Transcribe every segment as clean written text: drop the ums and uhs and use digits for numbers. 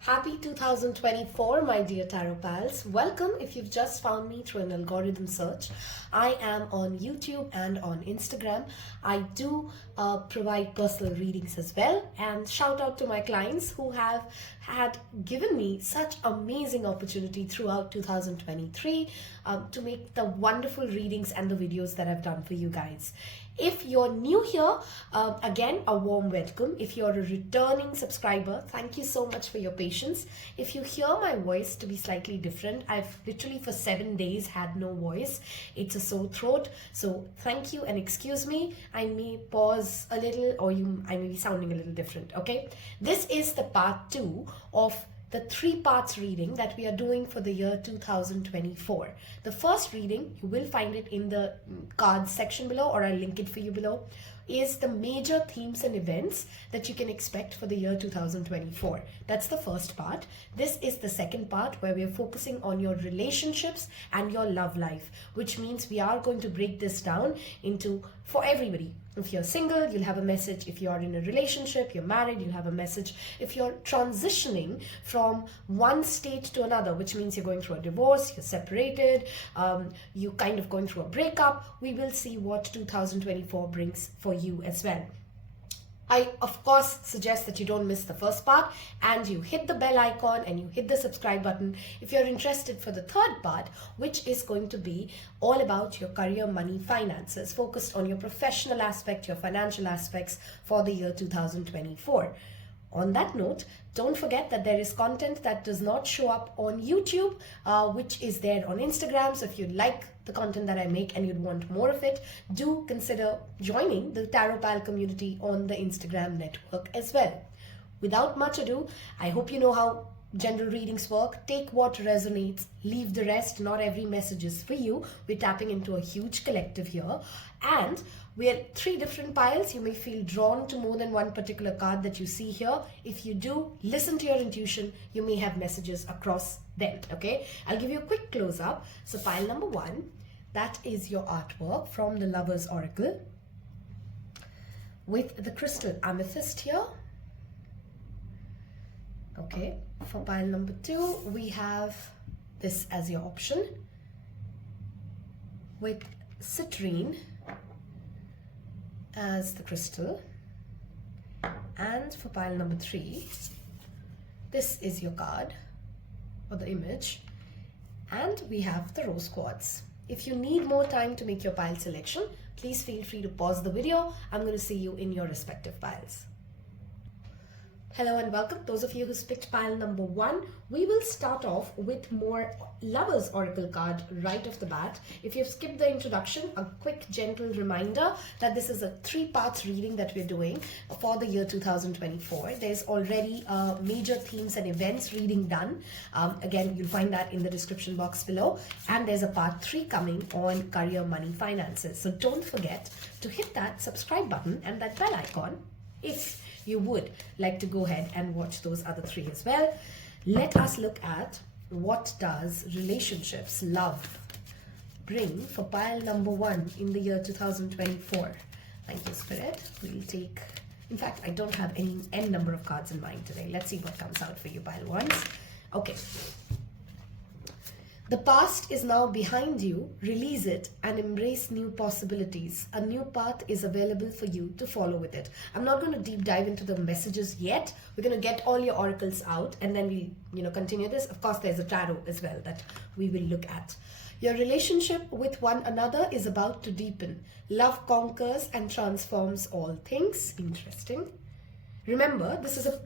Happy 2024, my dear Taropals. Welcome if you've just found me through an algorithm search. I am on YouTube and on Instagram. I do provide personal readings as well, and shout out to my clients who have had given me such amazing opportunity throughout 2023 to make the wonderful readings and the videos that I've done for you guys. If you're new here, again, a warm welcome. If you're a returning subscriber, thank you so much for your patience. If you hear my voice to be slightly different, I've literally for 7 days had no voice. It's a sore throat. So thank you and excuse me. I may pause a little, or I may be sounding a little different, okay? This is the part 2 of the 3 parts reading that we are doing for the year 2024. The first reading, you will find it in the cards section below, or I'll link it for you below, is the major themes and events that you can expect for the year 2024. That's the first part. This is the second part where we are focusing on your relationships and your love life, which means we are going to break this down into, for everybody. If you're single, you'll have a message. If you're in a relationship, you're married, you'll have a message. If you're transitioning from one state to another, which means you're going through a divorce, you're separated, you're kind of going through a breakup, we will see what 2024 brings for you as well. I, of course, suggest that you don't miss the first part and you hit the bell icon and you hit the subscribe button if you're interested for the third part, which is going to be all about your career, money, finances, focused on your professional aspect, your financial aspects for the year 2024. On that note, don't forget that there is content that does not show up on YouTube, which is there on Instagram. So if you like the content that I make and you'd want more of it, do consider joining the Taropal community on the Instagram network as well. Without much ado, I hope you know how general readings work. Take what resonates, leave the rest. Not every message is for you. We're tapping into a huge collective here, and we're 3 different piles. You may feel drawn to more than one particular card that you see here. If you do, listen to your intuition. You may have messages across them, okay? I'll give you a quick close-up. So pile number 1, that is your artwork from the Lover's Oracle with the crystal Amethyst here. Okay, for pile number 2, we have this as your option with Citrine as the crystal. And for pile number 3, this is your card or the image, and we have the rose quartz. If you need more time to make your pile selection, please feel free to pause the video. I'm going to see you in your respective piles. Hello and welcome. Those of you who picked pile number 1, we will start off with more Lover's Oracle card right off the bat. If you've skipped the introduction, a quick gentle reminder that this is a 3 parts reading that we're doing for the year 2024. There's already major themes and events reading done. Again, you'll find that in the description box below. And there's a part 3 coming on career, money, finances. So don't forget to hit that subscribe button and that bell icon if you would like to go ahead and watch those other 3 as well. Let us look at what does relationships, love bring for pile number 1 in the year 2024. Thank you, Spirit. We'll take, in fact, I don't have any n number of cards in mind today. Let's see what comes out for you, pile 1s. Okay. The past is now behind you. Release it and embrace new possibilities. A new path is available for you to follow with it. I'm not going to deep dive into the messages yet. We're going to get all your oracles out and then we'll, continue this. Of course, there's a tarot as well that we will look at. Your relationship with one another is about to deepen. Love conquers and transforms all things. Interesting. Remember, this is a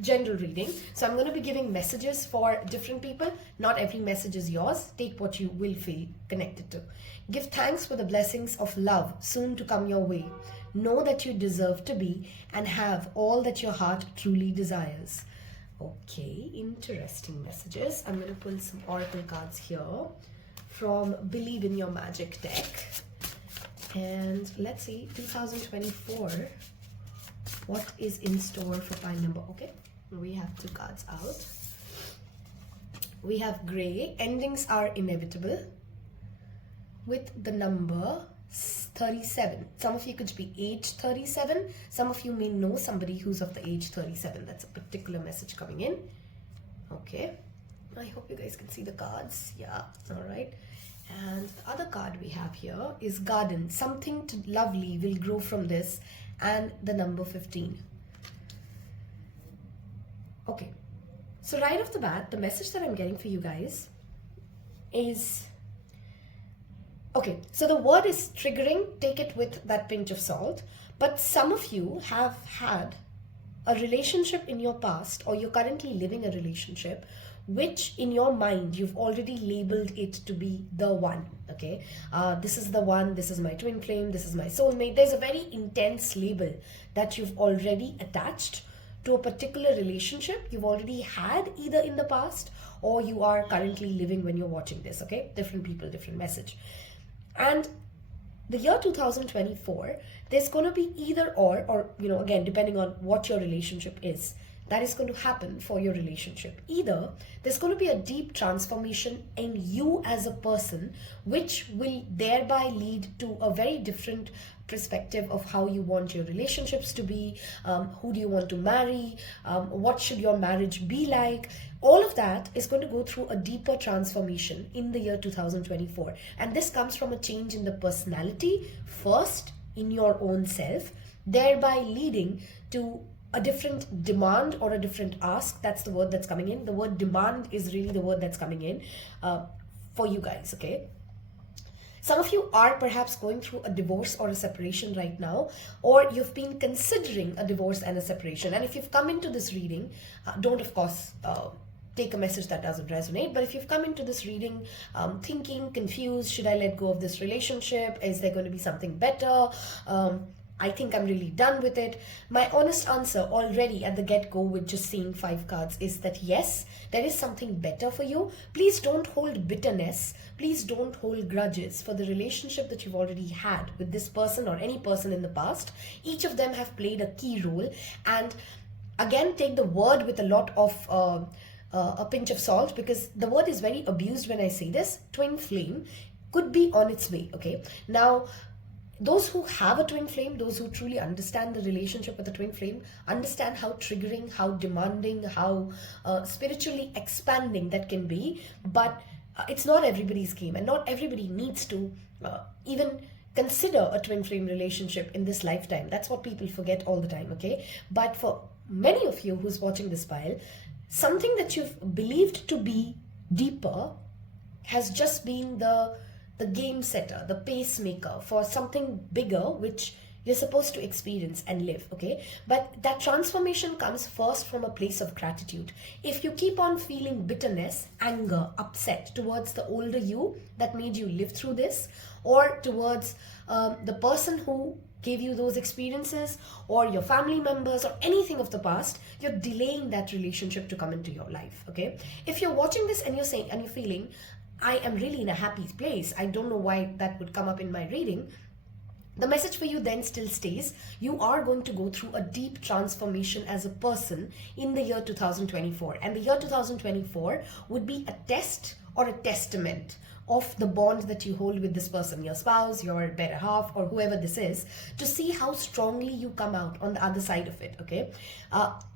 general reading, so I'm going to be giving messages for different people. Not every message is yours. Take what you will feel connected to. Give thanks for the blessings of love soon to come your way. Know that you deserve to be and have all that your heart truly desires. Okay, interesting messages. I'm going to pull some oracle cards here from Believe in Your Magic deck, and let's see 2024, what is in store for pile number. Okay, we have 2 cards out. We have gray. Endings are inevitable with the number 37. Some of you could be age 37. Some of you may know somebody who's of the age 37. That's a particular message coming in. Okay. I hope you guys can see the cards. Yeah. All right. And the other card we have here is garden. Something lovely will grow from this, and the number 15. Okay. So right off the bat, the message that I'm getting for you guys is, okay, so the word is triggering. Take it with that pinch of salt. But some of you have had a relationship in your past, or you're currently living a relationship, which in your mind you've already labeled it to be the one. Okay, this is the one, this is my twin flame, this is my soulmate. There's a very intense label that you've already attached to a particular relationship you've already had either in the past or you are currently living when you're watching this. Okay, different people, different message. And the year 2024, there's going to be either or, you know, again, depending on what your relationship is, that is going to happen for your relationship. Either there's going to be a deep transformation in you as a person, which will thereby lead to a very different perspective of how you want your relationships to be, who do you want to marry, what should your marriage be like. All of that is going to go through a deeper transformation in the year 2024. And this comes from a change in the personality first in your own self, thereby leading to a different demand or a different ask. That's the word that's coming in. The word demand is really the word that's coming in for you guys, okay? Some of you are perhaps going through a divorce or a separation right now, or you've been considering a divorce and a separation. And if you've come into this reading, don't of course take a message that doesn't resonate. But if you've come into this reading thinking, confused, should I let go of this relationship? Is there going to be something better? I think I'm really done with it. My honest answer already at the get-go with just seeing 5 cards is that yes, there is something better for you. Please don't hold bitterness. Please don't hold grudges for the relationship that you've already had with this person or any person in the past. Each of them have played a key role. And again, take the word with a lot of a pinch of salt, because the word is very abused when I say this. Twin flame could be on its way, okay? Now, those who have a twin flame, those who truly understand the relationship with the twin flame, understand how triggering, how demanding, how spiritually expanding that can be. But it's not everybody's game, and not everybody needs to even consider a twin flame relationship in this lifetime. That's what people forget all the time, okay? But for many of you who's watching this file, something that you've believed to be deeper has just been the game setter, the pacemaker for something bigger, which you're supposed to experience and live, okay? But that transformation comes first from a place of gratitude. If you keep on feeling bitterness, anger, upset towards the older you that made you live through this, or towards the person who gave you those experiences, or your family members, or anything of the past, you're delaying that relationship to come into your life, okay? If you're watching this and you're saying, and you're feeling, I am really in a happy place, I don't know why that would come up in my reading, the message for you then still stays. You are going to go through a deep transformation as a person in the year 2024. And the year 2024 would be a test or a testament of the bond that you hold with this person, your spouse, your better half, or whoever this is, to see how strongly you come out on the other side of it, okay?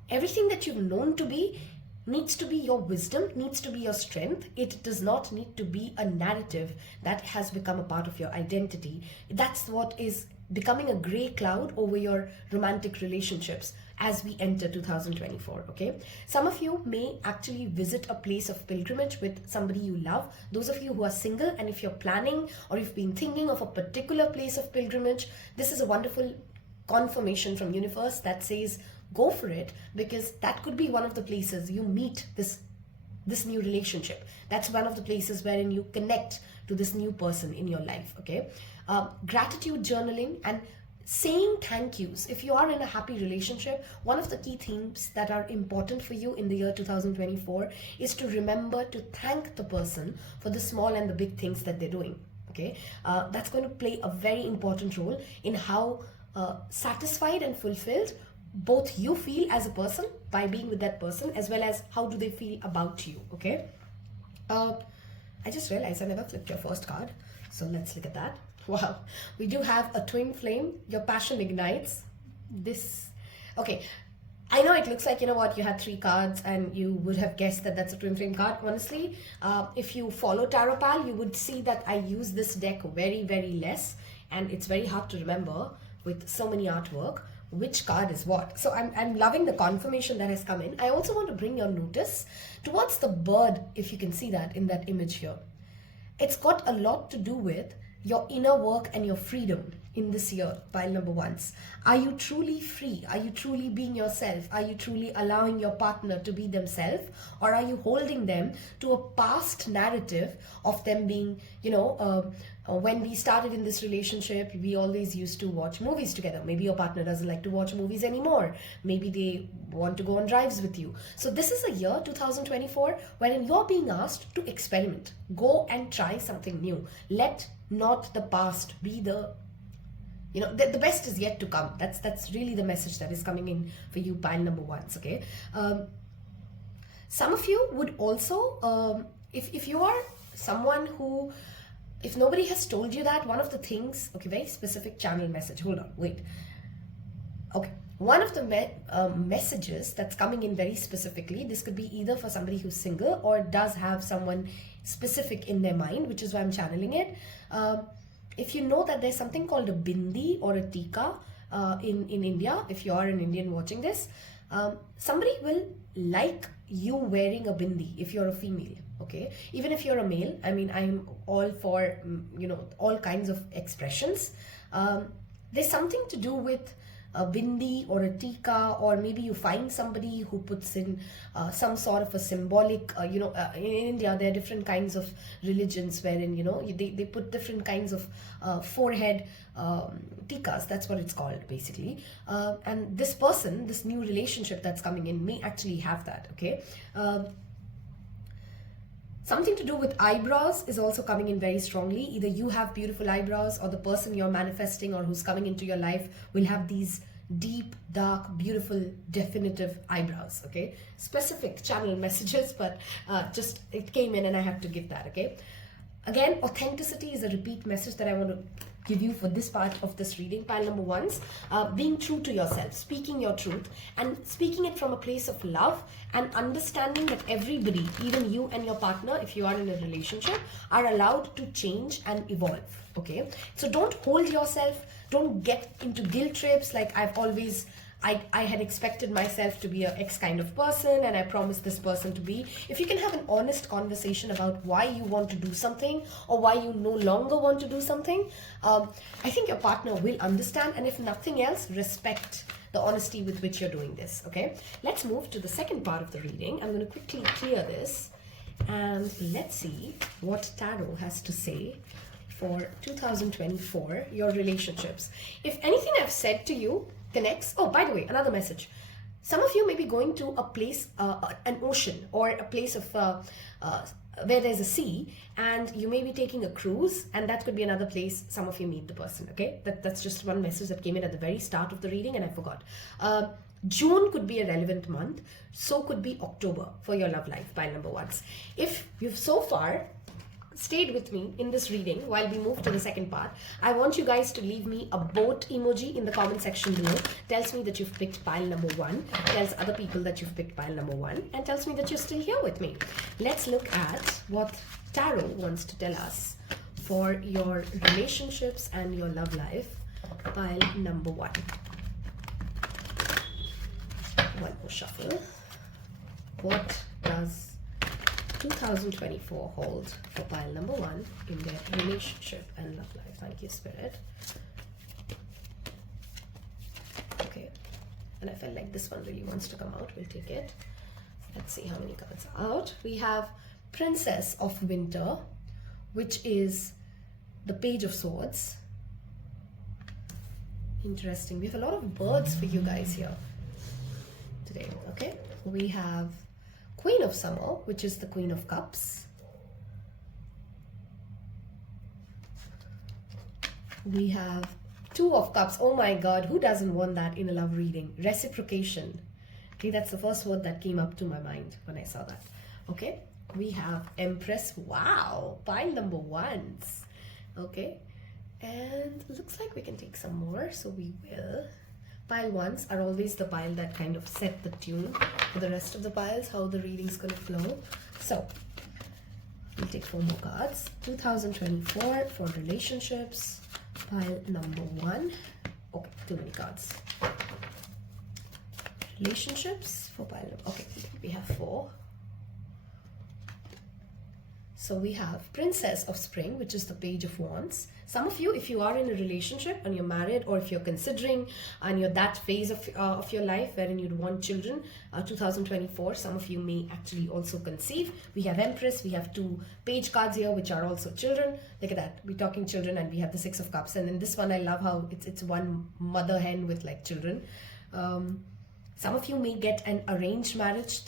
Everything that you've known to be needs to be your wisdom, needs to be your strength. It does not need to be a narrative that has become a part of your identity. That's what is becoming a gray cloud over your romantic relationships as we enter 2024, okay? Some of you may actually visit a place of pilgrimage with somebody you love. Those of you who are single, and if you're planning or you've been thinking of a particular place of pilgrimage, this is a wonderful confirmation from universe that says, go for it, because that could be one of the places you meet this new relationship. That's one of the places wherein you connect to this new person in your life, okay? Gratitude journaling and saying thank yous. If you are in a happy relationship, one of the key themes that are important for you in the year 2024 is to remember to thank the person for the small and the big things that they're doing, okay? That's going to play a very important role in how satisfied and fulfilled both you feel as a person by being with that person, as well as how do they feel about you, okay? I just realized I never flipped your first card, so let's look at that. Wow, we do have a twin flame. Your passion ignites. This, okay. I know it looks like, you know what, you had 3 cards and you would have guessed that that's a twin flame card. Honestly, if you follow Taropal, you would see that I use this deck very, very less. And it's very hard to remember with so many artwork which card is what. So I'm loving the confirmation that has come in. I also want to bring your notice towards the bird, if you can see that in that image here. It's got a lot to do with your inner work and your freedom in this year, pile number 1s. Are you truly free? Are you truly being yourself? Are you truly allowing your partner to be themselves? Or are you holding them to a past narrative of them being, you know, when we started in this relationship, we always used to watch movies together. Maybe your partner doesn't like to watch movies anymore. Maybe they want to go on drives with you. So this is a year, 2024, wherein you're being asked to experiment. Go and try something new. Let not the past be the, you know, the best is yet to come. That's really the message that is coming in for you, pile number 1s, okay? Some of you would also, if you are someone who, if nobody has told you that, one of the things, okay, very specific channel message, hold on, wait. Okay, one of the messages that's coming in very specifically, this could be either for somebody who's single or does have someone specific in their mind, which is why I'm channeling it. If you know that there's something called a bindi or a tika in India, if you are an Indian watching this, somebody will like you wearing a bindi if you're a female, okay? Even if you're a male, I mean, I'm all for, you know, all kinds of expressions. There's something to do with a bindi or a tika, or maybe you find somebody who puts in some sort of a symbolic, you know, in India there are different kinds of religions wherein, you know, they put different kinds of forehead tikas, that's what it's called basically. And this person, this new relationship that's coming in may actually have that, okay? Something to do with eyebrows is also coming in very strongly. Either you have beautiful eyebrows or the person you're manifesting or who's coming into your life will have these deep, dark, beautiful, definitive eyebrows, okay? Specific channel messages, but just it came in and I have to give that, okay? Again, authenticity is a repeat message that I want to give you for this part of this reading, pile number 1s. Being true to yourself, speaking your truth, and speaking it from a place of love and understanding that everybody, even you and your partner, if you are in a relationship, are allowed to change and evolve, okay? So don't hold yourself, don't get into guilt trips like I had expected myself to be an X kind of person and I promised this person to be. If you can have an honest conversation about why you want to do something or why you no longer want to do something, I think your partner will understand, and if nothing else, respect the honesty with which you're doing this, okay? Let's move to the second part of the reading. I'm going to quickly clear this and let's see what Tarot has to say for 2024, your relationships. If anything I've said to you connects, oh, by the way, another message. Some of you may be going to a place, an ocean, or a place of where there's a sea, and you may be taking a cruise, and that could be another place some of you meet the person, okay? That's just one message that came in at the very start of the reading and I forgot. June could be a relevant month, so could be October for your love life, pile number 1s. If you've so far stayed with me in this reading while we move to the second part, I want you guys to leave me a boat emoji in the comment section below. Tells me that you've picked pile number 1, tells other people that you've picked pile number 1, and tells me that you're still here with me. Let's look at what Tarot wants to tell us for your relationships and your love life, pile number 1. One more shuffle. What does 2024 hold for pile number 1 in their relationship and love life? Thank you, Spirit. Okay, and I felt like this one really wants to come out. We'll take it. Let's see how many cards are out. We have Princess of Winter, which is the Page of Swords. Interesting. We have a lot of birds for you guys here today, okay? We have Queen of Summer, which is the Queen of Cups. We have Two of Cups. Oh my God, who doesn't want that in a love reading? Reciprocation. Okay, that's the first word that came up to my mind when I saw that. Okay, we have Empress. Wow, pile number 1s. Okay, And looks like we can take some more, so we will. Pile ones are always the pile that kind of set the tune for the rest of the piles, how the reading's going to flow. So we'll take 4 more cards. 2024 for relationships, pile number 1. Okay, too many cards. Relationships for pile number, okay, we have 4. So we have Princess of Spring, which is the Page of Wands. Some of you, if you are in a relationship and you're married, or if you're considering and you're that phase of your life wherein you'd want children, 2024, some of you may actually also conceive. We have Empress, we have 2 page cards here, which are also children. Look at that, we're talking children, and we have the 6 of Cups. And then this one, I love how it's one mother hen with like children. Some of you may get an arranged marriage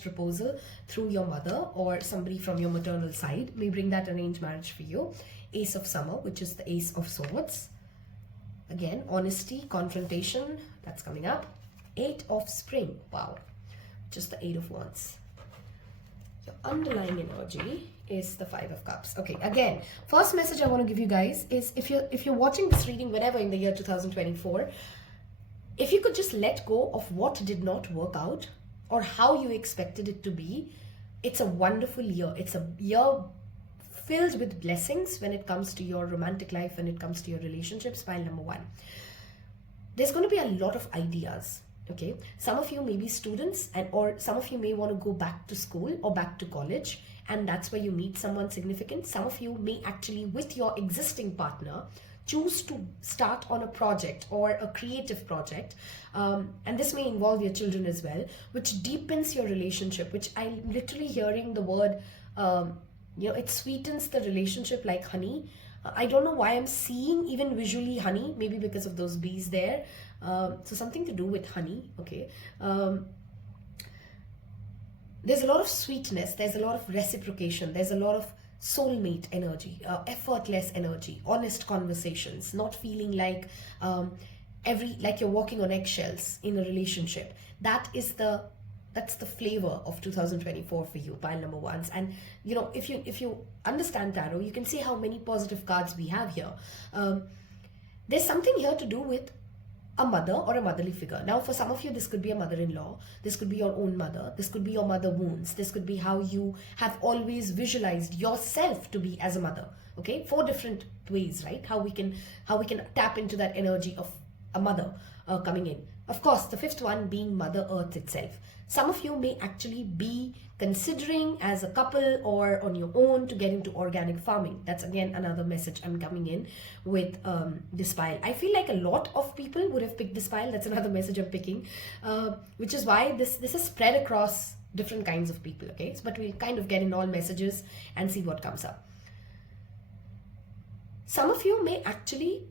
proposal through your mother, or somebody from your maternal side may bring that arranged marriage for you. Ace of Summer, which is the Ace of Swords. Again, honesty, confrontation, that's coming up. 8 of Spring, wow, just the 8 of Wands. Your underlying energy is the 5 of Cups. Okay, again, first message I want to give you guys is if you're watching this reading whenever in the year 2024, if you could just let go of what did not work out or how you expected it to be, it's a wonderful year. It's a year filled with blessings when it comes to your romantic life, when it comes to your relationships. Pile number 1. There's going to be a lot of ideas. Okay, some of you may be students, or some of you may want to go back to school or back to college, and that's where you meet someone significant. Some of you may actually, with your existing partner, choose to start on a project or a creative project, and this may involve your children as well, which deepens your relationship, which I'm literally hearing the word, it sweetens the relationship like honey. I don't know why I'm seeing even visually honey, maybe because of those bees there. So something to do with honey, okay. There's a lot of sweetness, there's a lot of reciprocation, there's a lot of soulmate energy, effortless energy, honest conversations, not feeling like like you're walking on eggshells in a relationship. That's the flavor of 2024 for you, pile number 1s. And if you understand tarot, you can see how many positive cards we have here. There's something here to do with a mother or a motherly figure. Now, for some of you, this could be a mother-in-law, this could be your own mother, this could be your mother wounds, this could be how you have always visualized yourself to be as a mother. Okay, 4 different ways, right? How we can tap into that energy of a mother coming in. Of course, the 5th one being Mother Earth itself. Some of you may actually be considering as a couple or on your own to get into organic farming. That's again another message I'm coming in with this pile. I feel like a lot of people would have picked this pile. That's another message I'm picking, which is why this is spread across different kinds of people. Okay, but we'll kind of get in all messages and see what comes up. Some of you may actually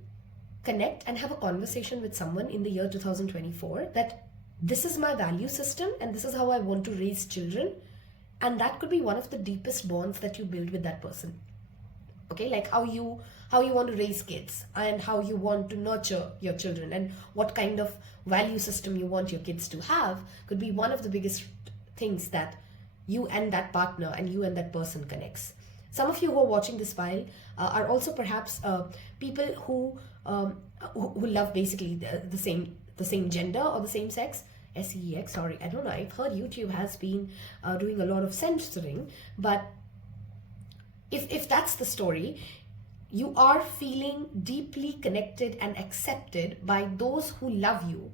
connect and have a conversation with someone in the year 2024 that this is my value system and this is how I want to raise children, and that could be one of the deepest bonds that you build with that person. Okay, like how you want to raise kids and how you want to nurture your children and what kind of value system you want your kids to have could be one of the biggest things that you and that partner and you and that person connects. Some of you who are watching this file are also perhaps people who love basically the same gender or the same sex. SEX, sorry, I don't know. I've heard YouTube has been doing a lot of censoring, but if that's the story, you are feeling deeply connected and accepted by those who love you,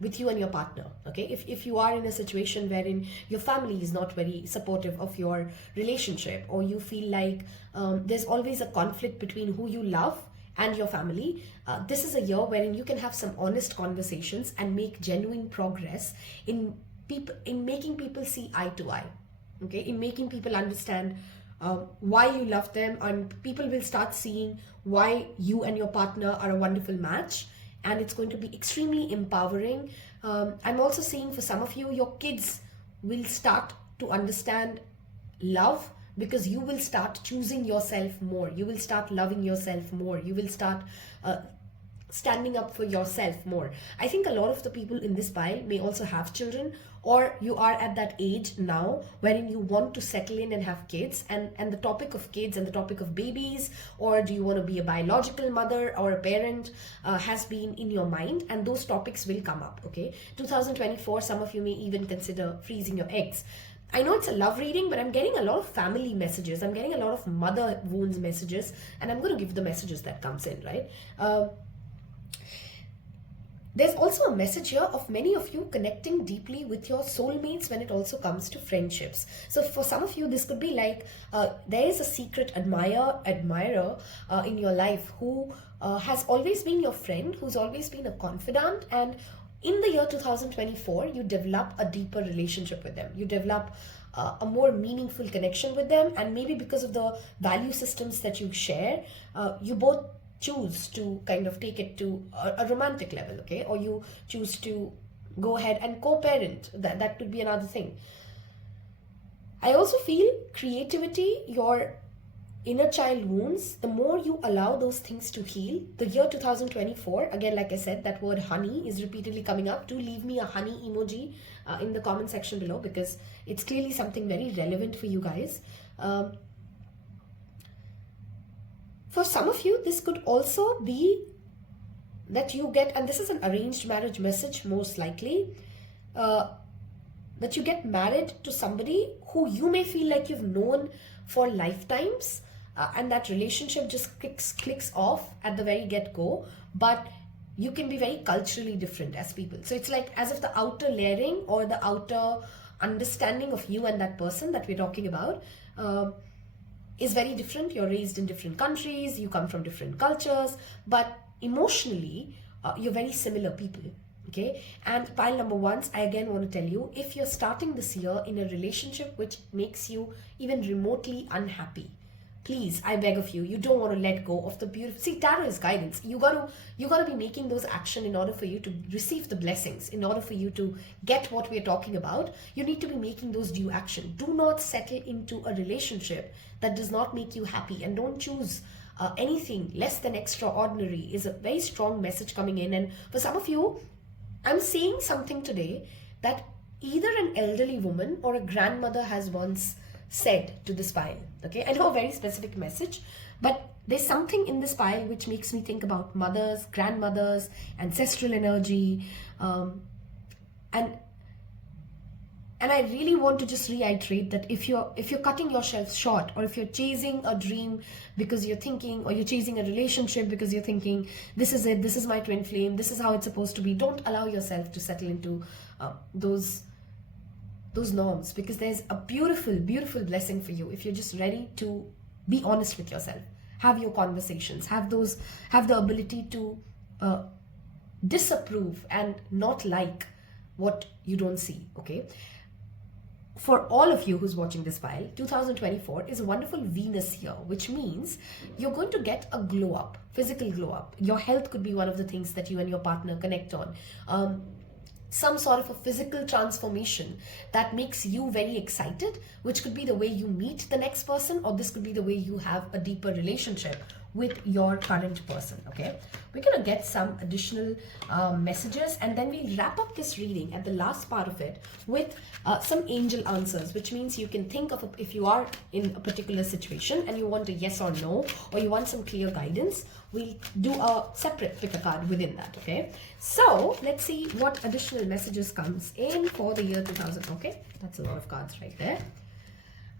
with you and your partner. Okay, if you are in a situation wherein your family is not very supportive of your relationship, or you feel like there's always a conflict between who you love and your family, this is a year wherein you can have some honest conversations and make genuine progress in making people see eye to eye. Okay, in making people understand why you love them, and people will start seeing why you and your partner are a wonderful match, and it's going to be extremely empowering. I'm also seeing for some of you, your kids will start to understand love, because you will start choosing yourself more, you will start loving yourself more, you will start standing up for yourself more. I think a lot of the people in this pile may also have children, or you are at that age now wherein you want to settle in and have kids, and the topic of kids and the topic of babies, or do you want to be a biological mother or a parent, has been in your mind, and those topics will come up. Okay, 2024, some of you may even consider freezing your eggs. I know it's a love reading, but I'm getting a lot of family messages. I'm getting a lot of mother wounds messages, and I'm going to give the messages that comes in, right? There's also a message here of many of you connecting deeply with your soulmates when it also comes to friendships. So for some of you, this could be like there is a secret admirer in your life who has always been your friend, who's always been a confidant, and in the year 2024, you develop a deeper relationship with them. You develop a more meaningful connection with them, and maybe because of the value systems that you share, you both choose to kind of take it to a romantic level, okay? Or you choose to go ahead and co-parent. That could be another thing. I also feel creativity, your inner child wounds, the more you allow those things to heal. The year 2024, again, like I said, that word honey is repeatedly coming up. Do leave me a honey emoji in the comment section below, because it's clearly something very relevant for you guys. For some of you, this could also be that you get, and this is an arranged marriage message most likely, that you get married to somebody who you may feel like you've known for lifetimes, and that relationship just clicks off at the very get-go, but you can be very culturally different as people. So it's like as if the outer layering or the outer understanding of you and that person that we're talking about is very different. You're raised in different countries, you come from different cultures, but emotionally, you're very similar people. Okay, and pile number ones, I again want to tell you, if you're starting this year in a relationship which makes you even remotely unhappy, please, I beg of you, you don't want to let go of the beautiful. See, tarot is guidance. You gotta be making those action in order for you to receive the blessings. In order for you to get what we're talking about, you need to be making those due action. Do not settle into a relationship that does not make you happy, and don't choose anything less than extraordinary. Is a very strong message coming in. And for some of you, I'm seeing something today that either an elderly woman or a grandmother has once said to this pile. Okay, I know a very specific message, but there's something in this pile which makes me think about mothers, grandmothers, ancestral energy, and I really want to just reiterate that if you're cutting yourself short, or if you're chasing a dream because you're thinking, or you're chasing a relationship because you're thinking, this is it, this is my twin flame, this is how it's supposed to be, don't allow yourself to settle into those norms, because there's a beautiful, beautiful blessing for you if you're just ready to be honest with yourself, have your conversations, have the ability to disapprove and not like what you don't see. Okay, for all of you who's watching this file, 2024 is a wonderful Venus year, which means you're going to get a glow up, physical glow up. Your health could be one of the things that you and your partner connect on. Some sort of a physical transformation that makes you very excited, which could be the way you meet the next person, or this could be the way you have a deeper relationship with your current person. Okay, we're gonna get some additional messages, and then we'll wrap up this reading at the last part of it with some angel answers, which means you can think of if you are in a particular situation and you want a yes or no, or you want some clear guidance, we'll do a separate pick a card within that. Okay, so let's see what additional messages comes in for the year 2000. Okay, that's a lot of cards right there.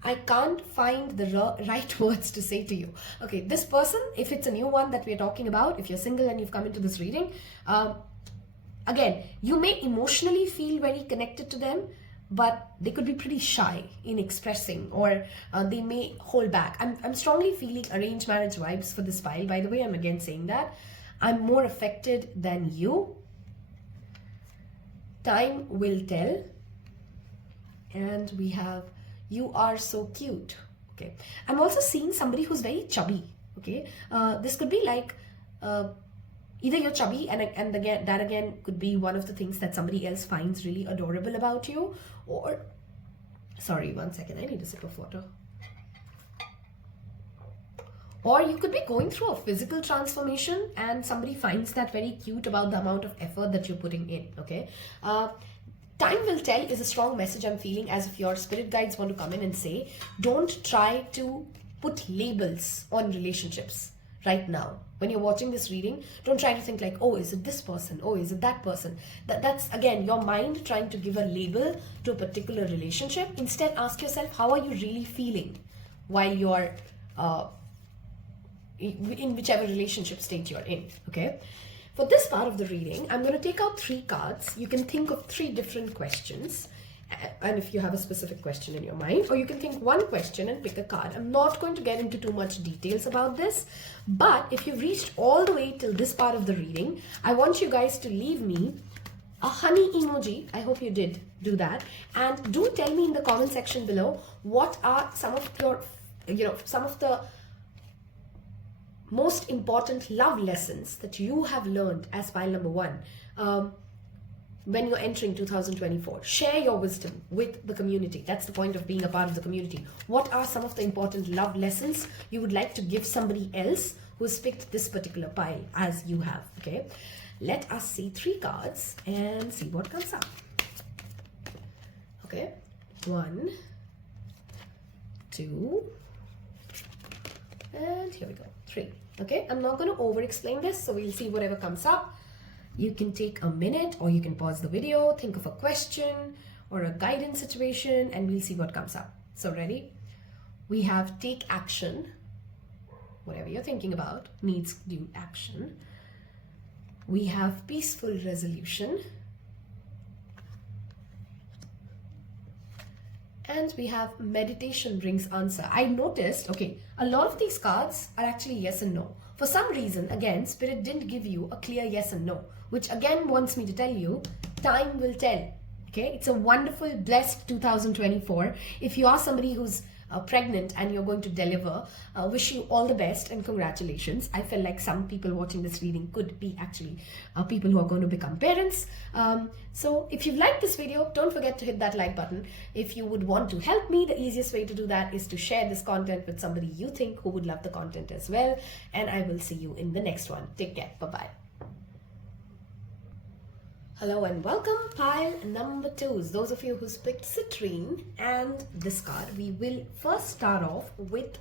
I can't find the right words to say to you. Okay, this person, if it's a new one that we're talking about, if you're single and you've come into this reading, again, you may emotionally feel very connected to them, but they could be pretty shy in expressing, or they may hold back. I'm strongly feeling arranged marriage vibes for this file. By the way, I'm again saying that. I'm more affected than you. Time will tell. And we have, you are so cute. Okay, I'm also seeing somebody who's very chubby. Okay, this could be like either you're chubby, and again, that again could be one of the things that somebody else finds really adorable about you. Or, sorry, one second, I need a sip of water. Or you could be going through a physical transformation and somebody finds that very cute about the amount of effort that you're putting in, okay? Time will tell is a strong message I'm feeling, as if your spirit guides want to come in and say, don't try to put labels on relationships right now. When you're watching this reading, don't try to think like, oh, is it this person? Oh, is it that person? That's, again, your mind trying to give a label to a particular relationship. Instead, ask yourself, how are you really feeling while you're in whichever relationship state you're in, okay? For this part of the reading, I'm going to take out 3 cards. You can think of 3 different questions, and if you have a specific question in your mind, or you can think one question and pick a card. I'm not going to get into too much details about this, but if you've reached all the way till this part of the reading, I want you guys to leave me a honey emoji. I hope you did do that, and do tell me in the comment section below what are some of your, some of the most important love lessons that you have learned as pile number 1 when you're entering 2024. Share your wisdom with the community. That's the point of being a part of the community. What are some of the important love lessons you would like to give somebody else who's picked this particular pile as you have, okay? Let us see 3 cards and see what comes up. Okay, 1, 2, and here we go, 3. Okay, I'm not going to over explain this, so we'll see whatever comes up. You can take a minute, or you can pause the video, think of a question or a guidance situation, and we'll see what comes up. So ready? We have take action. Whatever you're thinking about needs due action. We have peaceful resolution. And we have meditation brings answer. I noticed, okay, a lot of these cards are actually yes and no. For some reason, again, Spirit didn't give you a clear yes and no, which again wants me to tell you, time will tell. Okay, it's a wonderful, blessed 2024. If you are somebody who's pregnant and you're going to deliver, wish you all the best and congratulations. I feel like some people watching this reading could be actually people who are going to become parents. So if you've liked this video, don't forget to hit that like button. If you would want to help me, the easiest way to do that is to share this content with somebody you think who would love the content as well. And I will see you in the next one. Take care. Bye-bye. Hello and welcome, pile number 2s. Those of you who's picked Citrine and this card, we will first start off with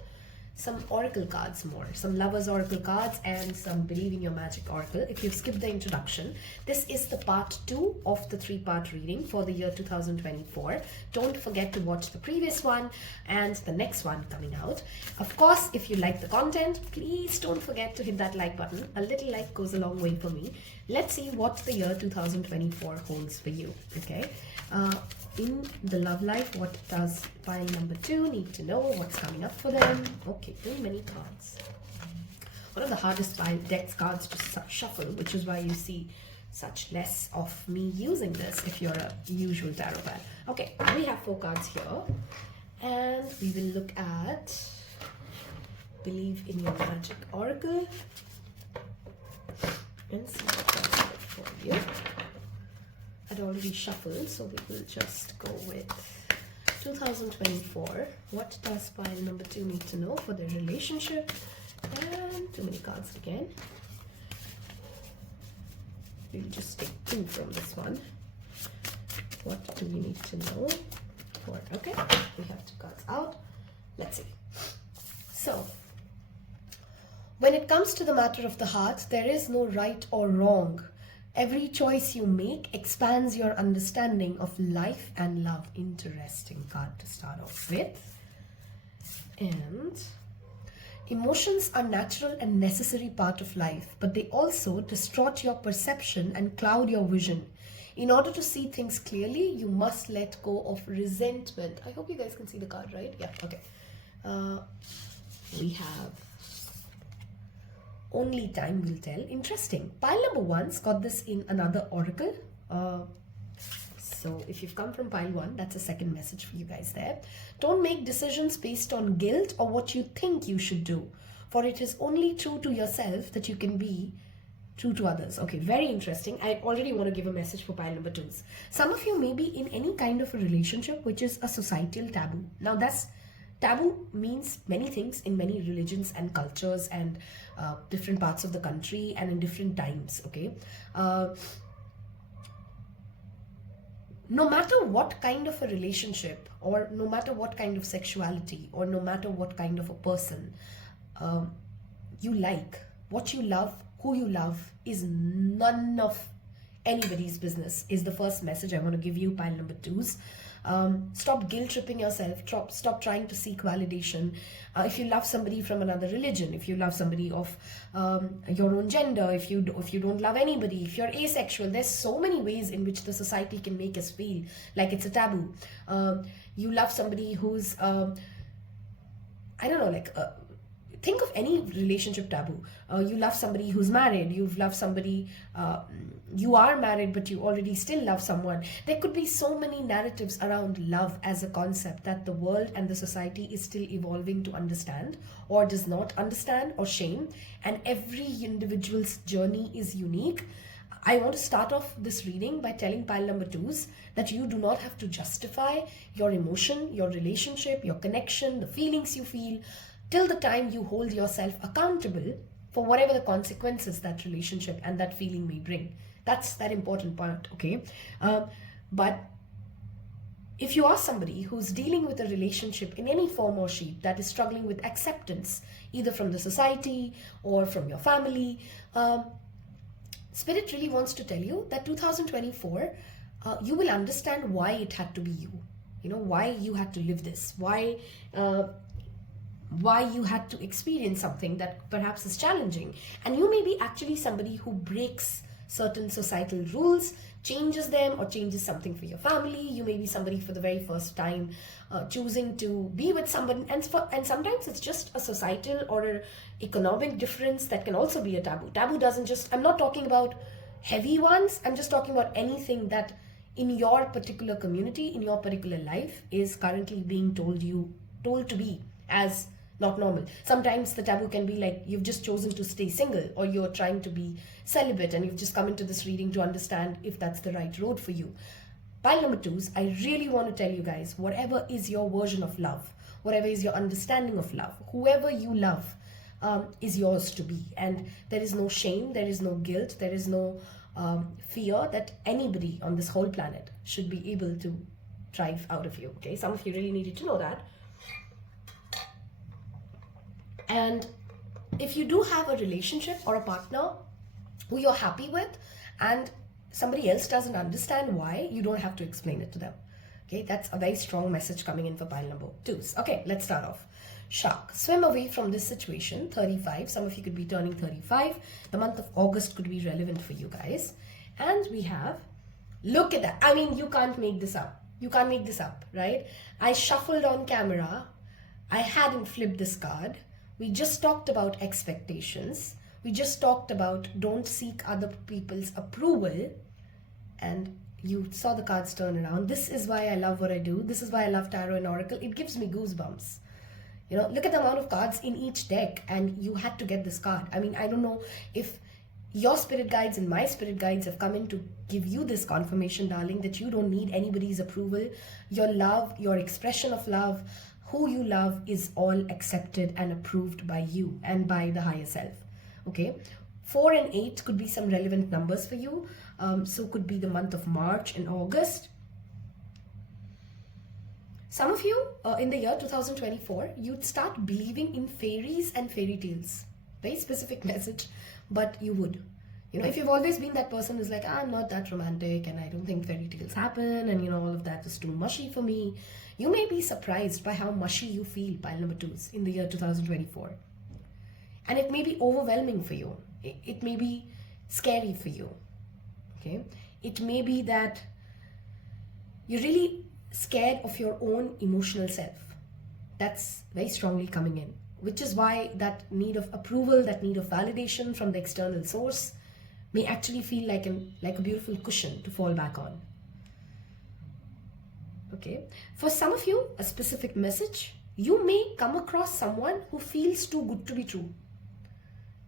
some oracle cards more, some lovers oracle cards and some believe in your magic oracle. If you've skipped the introduction, this is the part 2 of the 3-part reading for the year 2024. Don't forget to watch the previous one and the next one coming out. Of course, if you like the content, please don't forget to hit that like button. A little like goes a long way for me. Let's see what the year 2024 holds for you, okay? In the love life, what does pile number 2 need to know? What's coming up for them? Okay, too many cards. One of the hardest pile decks cards to shuffle, which is why you see such less of me using this if you're a usual tarot pile. Okay, we have 4 cards here, and we will look at Believe in Your Magic Oracle and see what comes out for you. I'd already shuffled, so we will just go with 2024. What does pile number 2 need to know for their relationship? And too many cards again. We'll just take 2 from this one. What do we need to know for? Okay, we have 2 cards out. Let's see. So, when it comes to the matter of the heart, there is no right or wrong. Every choice you make expands your understanding of life and love. Interesting card to start off with. And emotions are natural and necessary part of life, but they also distort your perception and cloud your vision. In order to see things clearly, you must let go of resentment. I hope you guys can see the card, right? Yeah, okay. We have only time will tell. Interesting. Pile number 1's got this in another oracle. So if you've come from pile 1, that's a second message for you guys there. Don't make decisions based on guilt or what you think you should do, for it is only true to yourself that you can be true to others. Okay, very interesting. I already want to give a message for pile number 2's. Some of you may be in any kind of a relationship which is a societal taboo. Now that's Taboo means many things in many religions and cultures and different parts of the country and in different times, okay? No matter what kind of a relationship, or no matter what kind of sexuality, or no matter what kind of a person you like, what you love, who you love is none of anybody's business, is the first message I want to give you, pile number twos. Stop guilt tripping yourself. Stop trying to seek validation. If you love somebody from another religion, if you love somebody of your own gender, if you don't love anybody, if you're asexual, there's so many ways in which the society can make us feel like it's a taboo. You love somebody who's I don't know, like think of any relationship taboo. You love somebody who's married, you've loved somebody, you are married but you already still love someone. There could be so many narratives around love as a concept that the world and the society is still evolving to understand, or does not understand, or shame, and every individual's journey is unique. I want to start off this reading by telling pile number twos that you do not have to justify your emotion, your relationship, your connection, the feelings you feel, till the time you hold yourself accountable for whatever the consequences that relationship and that feeling may bring. That's that important part, okay? But if you are somebody who's dealing with a relationship in any form or shape that is struggling with acceptance, either from the society or from your family, Spirit really wants to tell you that 2024, you will understand why it had to be you. You know, why you had to live this, why you had to experience something that perhaps is challenging. And you may be actually somebody who breaks certain societal rules, changes them, or changes something for your family. You may be somebody for the very first time choosing to be with somebody, and sometimes it's just a societal or an economic difference that can also be a taboo. Taboo doesn't just, I'm not talking about heavy ones, I'm just talking about anything that in your particular community, in your particular life, is currently being told to be as not normal. Sometimes the taboo can be like you've just chosen to stay single, or you're trying to be celibate and you've just come into this reading to understand if that's the right road for you. Pile number twos, I really want to tell you guys, whatever is your version of love, whatever is your understanding of love, whoever you love is yours to be. And there is no shame, there is no guilt, there is no fear that anybody on this whole planet should be able to drive out of you. Okay, some of you really needed to know that. And if you do have a relationship or a partner who you're happy with and somebody else doesn't understand why, you don't have to explain it to them. Okay, that's a very strong message coming in for pile number twos. Okay, let's start off. Shark, swim away from this situation. 35, some of you could be turning 35. The month of August could be relevant for you guys. And we have, look at that. I mean, you can't make this up. You can't make this up, right? I shuffled on camera. I hadn't flipped this card. We just talked about expectations. We just talked about don't seek other people's approval. And you saw the cards turn around. This is why I love what I do. This is why I love Tarot and Oracle. It gives me goosebumps. You know, look at the amount of cards in each deck, and you had to get this card. I mean, I don't know if your spirit guides and my spirit guides have come in to give you this confirmation, darling, that you don't need anybody's approval. Your love, your expression of love, who you love is all accepted and approved by you and by the higher self. Okay, 4 and 8 could be some relevant numbers for you. So could be the month of March and August. Some of you in the year 2024, you'd start believing in fairies and fairy tales. Very specific message, but you would. You know, if you've always been that person who's like, I'm not that romantic and I don't think fairy tales happen and, you know, all of that is too mushy for me, you may be surprised by how mushy you feel, pile number twos, in the year 2024. And it may be overwhelming for you. It may be scary for you. Okay? It may be that you're really scared of your own emotional self. That's very strongly coming in, which is why that need of approval, that need of validation from the external source may actually feel like a beautiful cushion to fall back on. Okay, for some of you, a specific message, you may come across someone who feels too good to be true.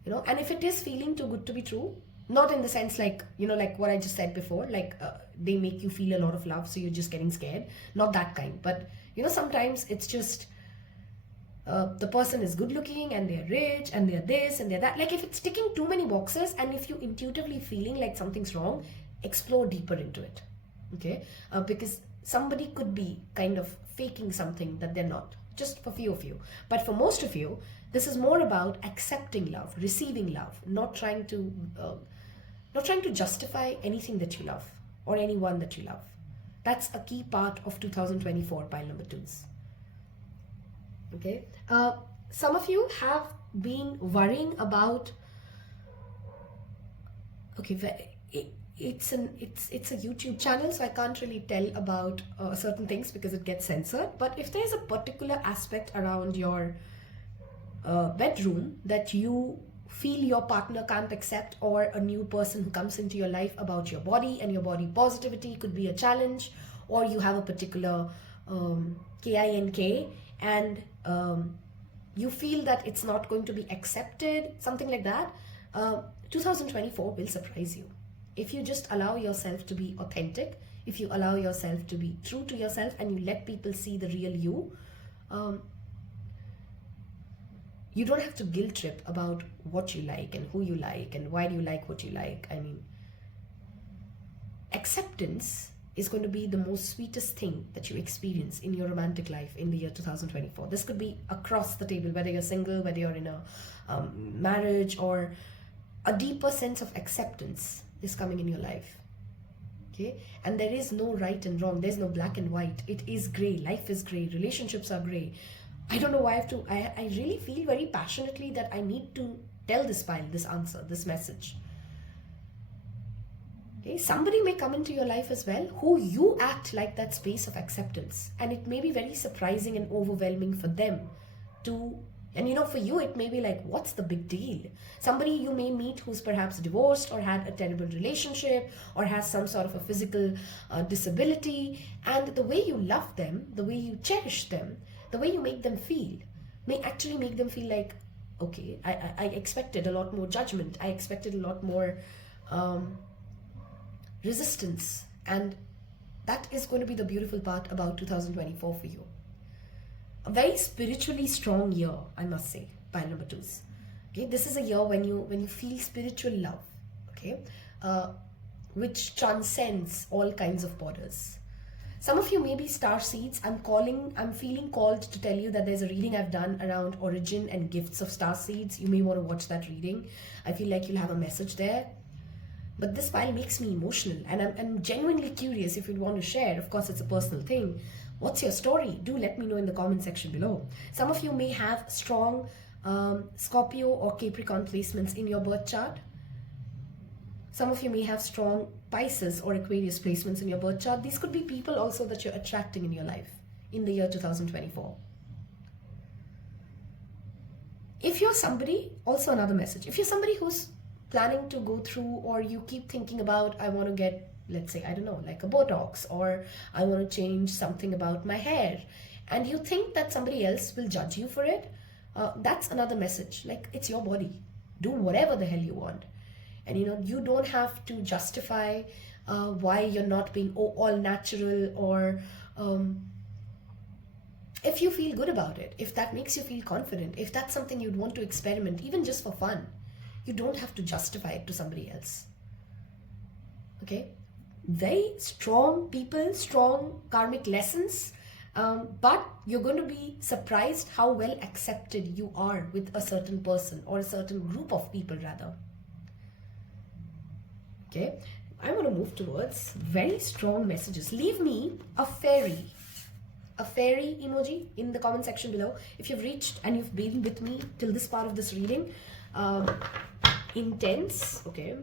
You know, and if it is feeling too good to be true, not in the sense like, you know, like what I just said before, like they make you feel a lot of love, so you're just getting scared. Not that kind. But, you know, sometimes it's just the person is good looking and they're rich and they're this and they're that. Like if it's ticking too many boxes and if you intuitively feeling like something's wrong, explore deeper into it. Okay, because somebody could be kind of faking something that they're not, just for few of you. But for most of you, this is more about accepting love, receiving love, not trying to justify anything that you love or anyone that you love. That's a key part of 2024 pile number 2s. Okay, some of you have been worrying about, okay, it's a YouTube channel, so I can't really tell about certain things because it gets censored. But if there's a particular aspect around your bedroom that you feel your partner can't accept, or a new person who comes into your life about your body and your body positivity could be a challenge, or you have a particular KINK and you feel that it's not going to be accepted, something like that, 2024 will surprise you. If you just allow yourself to be authentic, if you allow yourself to be true to yourself and you let people see the real you, you don't have to guilt trip about what you like and who you like and why do you like what you like. I mean, acceptance is going to be the most sweetest thing that you experience in your romantic life in the year 2024. This could be across the table, whether you're single, whether you're in a marriage, or a deeper sense of acceptance is coming in your life. Okay, and there is no right and wrong, there's no black and white. It is gray, life is gray, relationships are gray. I don't know why I really feel very passionately that I need to tell this pile, this answer, this message. Okay, somebody may come into your life as well who you act like that space of acceptance, and it may be very surprising and overwhelming for them to, and for you it may be like, what's the big deal? Somebody you may meet who's perhaps divorced or had a terrible relationship or has some sort of a physical disability, and the way you love them, the way you cherish them, the way you make them feel may actually make them feel like, okay, I expected a lot more judgment, I expected a lot more resistance, and that is going to be the beautiful part about 2024 for you. A very spiritually strong year, I must say, pile number 2s. Okay, this is a year when you feel spiritual love, okay, which transcends all kinds of borders. Some of you may be star seeds. I'm feeling called to tell you that there's a reading I've done around origin and gifts of star seeds. You may want to watch that reading. I feel like you'll have a message there. But this file makes me emotional, and I'm genuinely curious if you'd want to share. Of course, it's a personal thing. What's your story? Do let me know in the comment section below. Some of you may have strong Scorpio or Capricorn placements in your birth chart. Some of you may have strong Pisces or Aquarius placements in your birth chart. These could be people also that you're attracting in your life in the year 2024. If you're somebody, also another message, if you're somebody who's planning to go through, or you keep thinking about, I want to get, let's say, I don't know, like a Botox, or I want to change something about my hair, and you think that somebody else will judge you for it, that's another message. Like, it's your body. Do whatever the hell you want. And you don't have to justify why you're not being all natural, or if you feel good about it, if that makes you feel confident, if that's something you'd want to experiment, even just for fun, you don't have to justify it to somebody else. Okay? Very strong people, strong karmic lessons, but you're going to be surprised how well accepted you are with a certain person, or a certain group of people rather. Okay, I want to move towards very strong messages. Leave me a fairy emoji in the comment section below if you've reached and you've been with me till this part of this reading. Intense, okay.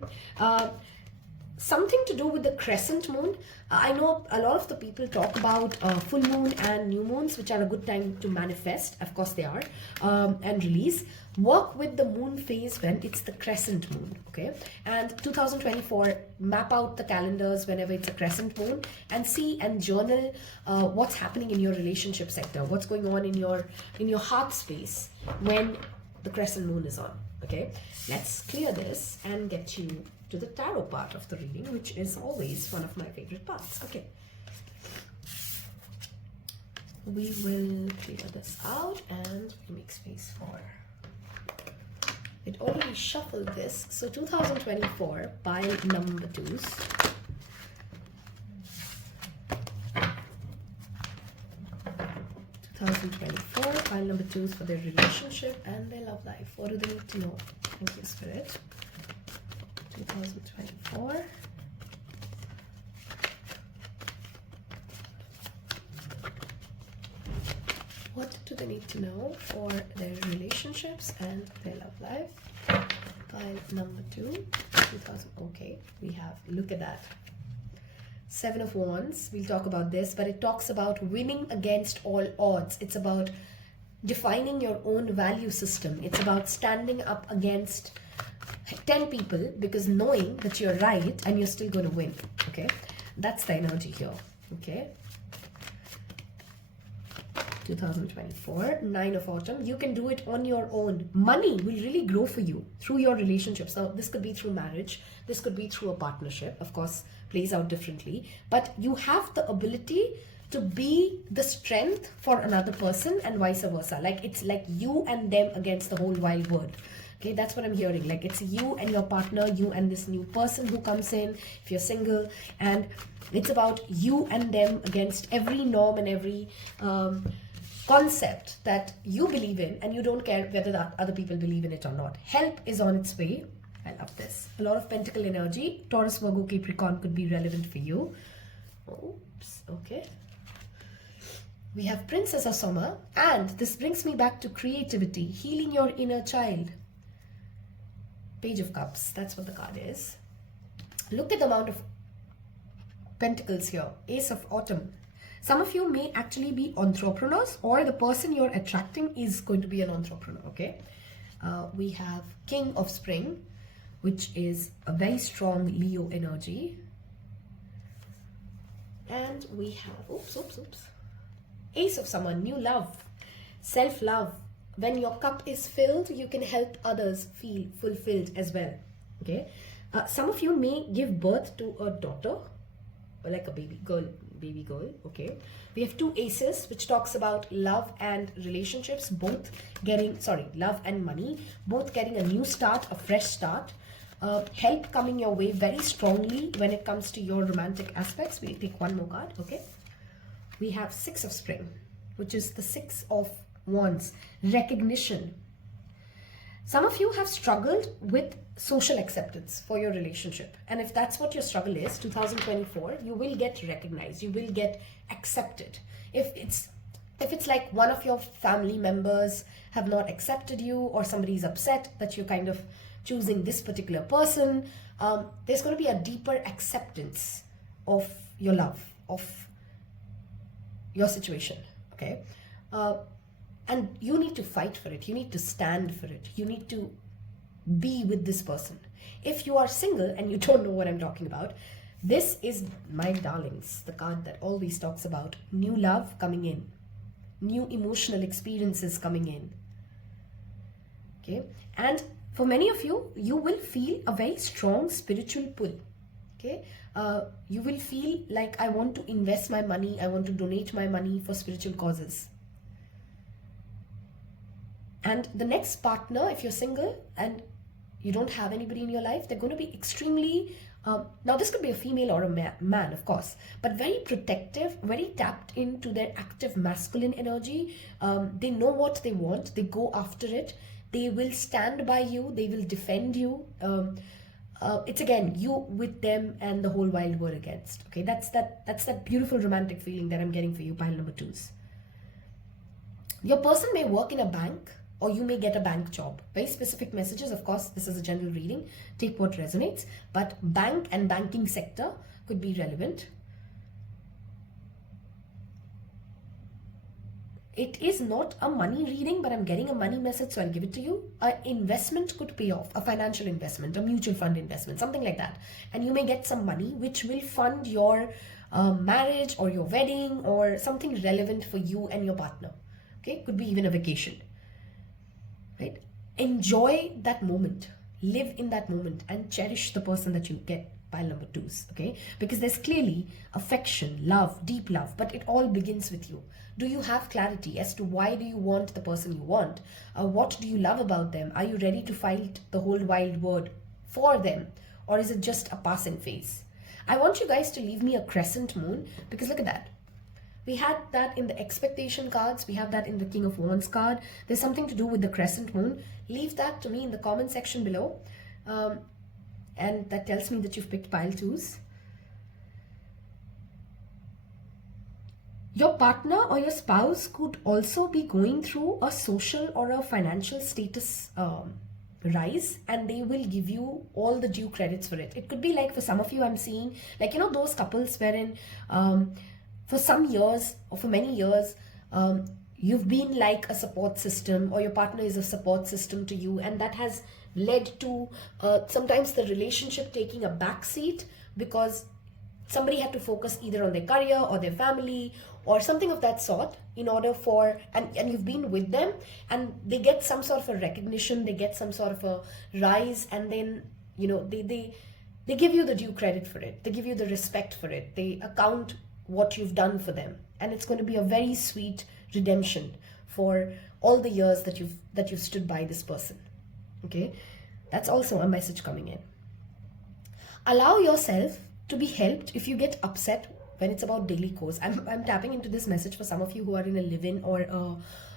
Something to do with the crescent moon. I know a lot of the people talk about full moon and new moons, which are a good time to manifest. Of course they are, and release. Work with the moon phase when it's the crescent moon, okay? And 2024, map out the calendars whenever it's a crescent moon and see and journal what's happening in your relationship sector, what's going on in your heart space when the crescent moon is on, okay? Let's clear this and get you to the tarot part of the reading, which is always one of my favorite parts. Okay. We will clear this out and make space for. It already shuffled this. So 2024 pile number 2s. 2024 pile number 2s for their relationship and their love life. What do they need to know? Thank you, Spirit. 2024. What do they need to know for their relationships and their love life? Pile number 2, 2000. Okay, we have, look at that. 7 of Wands. We'll talk about this, but it talks about winning against all odds. It's about defining your own value system. It's about standing up against 10 people because knowing that you're right and you're still going to win. Okay, that's the energy here. Okay. 2024, 9 of Autumn. You can do it on your own. Money will really grow for you through your relationships. Now, this could be through marriage. This could be through a partnership. Of course, plays out differently. But you have the ability to be the strength for another person and vice versa. Like, it's like you and them against the whole wide world. Okay, that's what I'm hearing. Like, it's you and your partner, you and this new person who comes in, if you're single. And it's about you and them against every norm and every concept that you believe in, and you don't care whether the other people believe in it or not. Help is on its way. I love this. A lot of pentacle energy. Taurus, Virgo, Capricorn could be relevant for you. Oops, okay. We have Princess of Summer, and this brings me back to creativity, healing your inner child. Page of Cups, that's what the card is. Look at the amount of pentacles here. Ace of Autumn. Some of you may actually be entrepreneurs, or the person you're attracting is going to be an entrepreneur, okay? We have King of Spring, which is a very strong Leo energy. And we have, Ace of Summer, new love, self-love. When your cup is filled, you can help others feel fulfilled as well, okay? Some of you may give birth to a daughter, or like a baby girl, okay? We have 2 aces, which talks about love and relationships, both getting, love and money, both getting a new start, a fresh start. Help coming your way very strongly when it comes to your romantic aspects. We'll take one more card, okay? We have 6 of Spring, which is the 6 of Wands, recognition. Some of you have struggled with social acceptance for your relationship, and if that's what your struggle is, 2024, you will get recognized, you will get accepted. If it's like one of your family members have not accepted you, or somebody's upset that you're kind of choosing this particular person, there's going to be a deeper acceptance of your love, of your situation, okay? And you need to fight for it. You need to stand for it. You need to be with this person. If you are single and you don't know what I'm talking about, this is, my darlings, the card that always talks about new love coming in, new emotional experiences coming in, okay? And for many of you, you will feel a very strong spiritual pull, okay? You will feel like, I want to invest my money, I want to donate my money for spiritual causes. And the next partner, if you're single and you don't have anybody in your life, they're going to be extremely, now this could be a female or a man, of course, but very protective, very tapped into their active masculine energy. They know what they want, they go after it, they will stand by you, they will defend you. It's again, you with them and the whole wild world against, okay? That's that beautiful romantic feeling that I'm getting for you, pile number 2s. Your person may work in a bank, or you may get a bank job. Very specific messages. Of course, this is a general reading. Take what resonates. But bank and banking sector could be relevant. It is not a money reading, but I'm getting a money message, so I'll give it to you. An investment could pay off. A financial investment, a mutual fund investment, something like that. And you may get some money which will fund your marriage or your wedding or something relevant for you and your partner. Okay, could be even a vacation. Right? Enjoy that moment, live in that moment, and cherish the person that you get pile number twos, okay? Because there's clearly affection, love, deep love, but it all begins with you. Do you have clarity as to why do you want the person you want? What do you love about them? Are you ready to fight the whole wide world for them? Or is it just a passing phase? I want you guys to leave me a crescent moon, because look at that. We had that in the expectation cards. We have that in the King of Wands card. There's something to do with the crescent moon. Leave that to me in the comment section below. And that tells me that you've picked pile twos. Your partner or your spouse could also be going through a social or a financial status rise, and they will give you all the due credits for it. It could be like, for some of you, I'm seeing, like, you know, those couples wherein for some years or for many years, you've been like a support system, or your partner is a support system to you, and that has led to sometimes the relationship taking a backseat because somebody had to focus either on their career or their family or something of that sort in order for, and you've been with them and they get some sort of a recognition, they get some sort of a rise, and then, you know, they give you the due credit for it, they give you the respect for it, they account what you've done for them, and it's going to be a very sweet redemption for all the years that you've stood by this person. Okay, that's also a message coming in. Allow yourself to be helped if you get upset when it's about daily course. I'm tapping into this message for some of you who are in a live-in or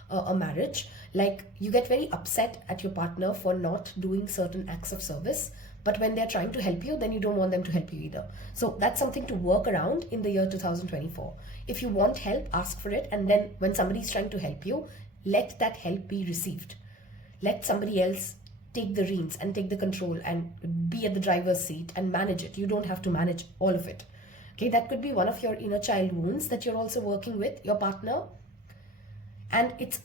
a marriage. Like, you get very upset at your partner for not doing certain acts of service, but when they're trying to help you, then you don't want them to help you either. So that's something to work around in the year 2024. If you want help, ask for it, and then when somebody's trying to help you, let that help be received. Let somebody else take the reins and take the control and be at the driver's seat and manage it. You don't have to manage all of it. Okay, that could be one of your inner child wounds that you're also working with your partner. And it's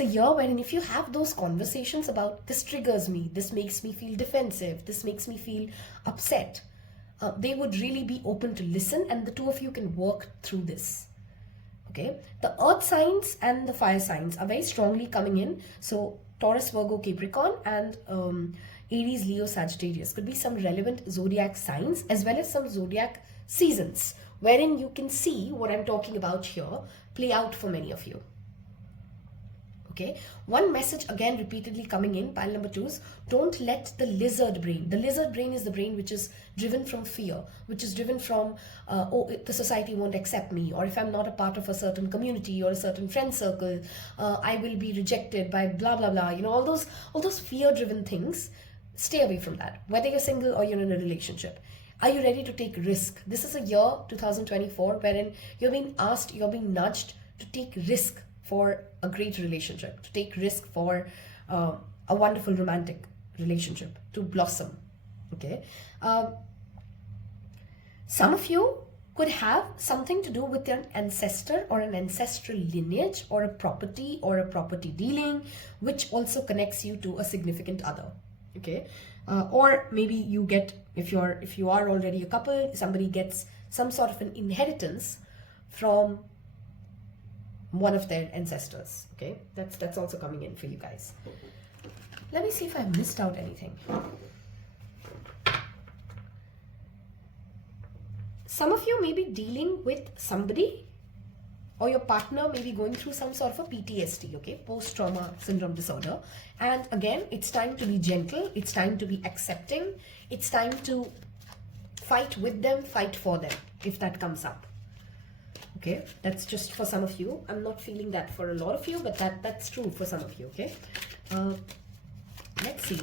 a year wherein if you have those conversations about, this triggers me, this makes me feel defensive, this makes me feel upset, they would really be open to listen, and the two of you can work through this. Okay, the earth signs and the fire signs are very strongly coming in. So Taurus, Virgo, Capricorn, and Aries, Leo, Sagittarius could be some relevant zodiac signs as well as some zodiac seasons, wherein you can see what I'm talking about here play out for many of you. Okay, one message again repeatedly coming in, pile number twos, don't let the lizard brain is the brain which is driven from fear, which is driven from oh, the society won't accept me, or if I'm not a part of a certain community or a certain friend circle, I will be rejected by blah blah blah, you know, all those fear driven things. Stay away from that, whether you're single or you're in a relationship. Are you ready to take risk? This is a year 2024 wherein you're being asked, you're being nudged to take risk for a great relationship, to take risk for a wonderful romantic relationship to blossom. Okay, some of you could have something to do with your ancestor or an ancestral lineage or a property dealing, which also connects you to a significant other. Okay, or maybe you get, if you are already a couple, somebody gets some sort of an inheritance from one of their ancestors. Okay, that's also coming in for you guys. Let me see if I've missed out anything. Some of you may be dealing with somebody, or your partner may be going through some sort of a PTSD, okay, post-trauma syndrome disorder. And again, it's time to be gentle, it's time to be accepting, it's time to fight with them, fight for them, if that comes up. Okay, that's just for some of you. I'm not feeling that for a lot of you, but that's true for some of you. Okay, let's see.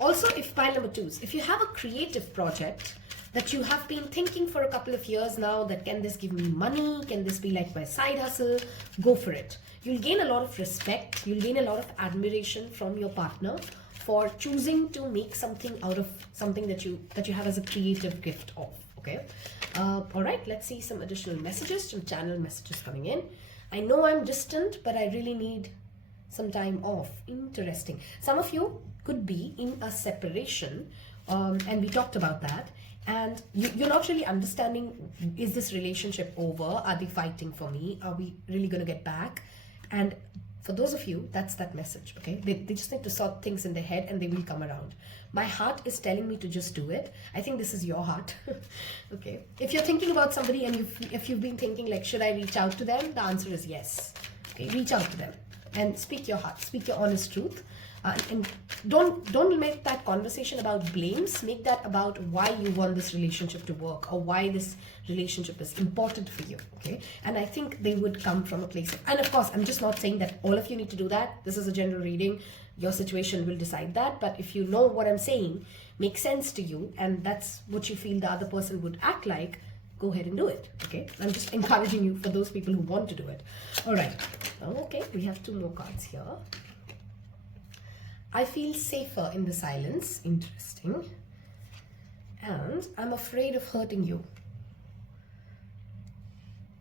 Also, if pile number twos, if you have a creative project that you have been thinking for a couple of years now, that can this give me money, can this be like my side hustle, go for it. You'll gain a lot of respect, you'll gain a lot of admiration from your partner for choosing to make something out of something that you have as a creative gift of. Okay, all right, let's see some additional messages, some channel messages coming in. I know I'm distant, but I really need some time off. Interesting. Some of you could be in a separation, and we talked about that, and you're not really understanding, is this relationship over? Are they fighting for me? Are we really going to get back? And For those of you, that's that message, okay? They just need to sort things in their head and they will come around. My heart is telling me to just do it. I think this is your heart, okay? If you're thinking about somebody and if you've been thinking like, should I reach out to them? The answer is yes, okay? Reach out to them and speak your heart, speak your honest truth. And don't make that conversation about blames. Make that about why you want this relationship to work or why this relationship is important for you, okay? And I think they would come from a place of, and of course, I'm just not saying that all of you need to do that. This is a general reading. Your situation will decide that. But if you know what I'm saying makes sense to you and that's what you feel the other person would act like, go ahead and do it, okay? I'm just encouraging you for those people who want to do it. All right. Okay, we have 2 more cards here. I feel safer in the silence. Interesting. And I'm afraid of hurting you.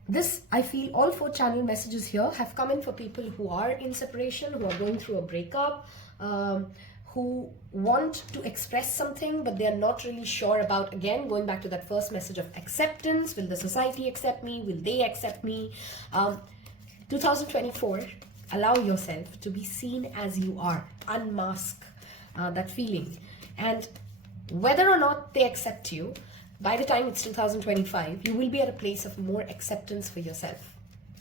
This, I feel all 4 channel messages here have come in for people who are in separation, who are going through a breakup, who want to express something, but they're not really sure about, again, going back to that first message of acceptance. Will the society accept me? Will they accept me? 2024, allow yourself to be seen as you are. Unmask that feeling. And whether or not they accept you, by the time it's 2025, you will be at a place of more acceptance for yourself,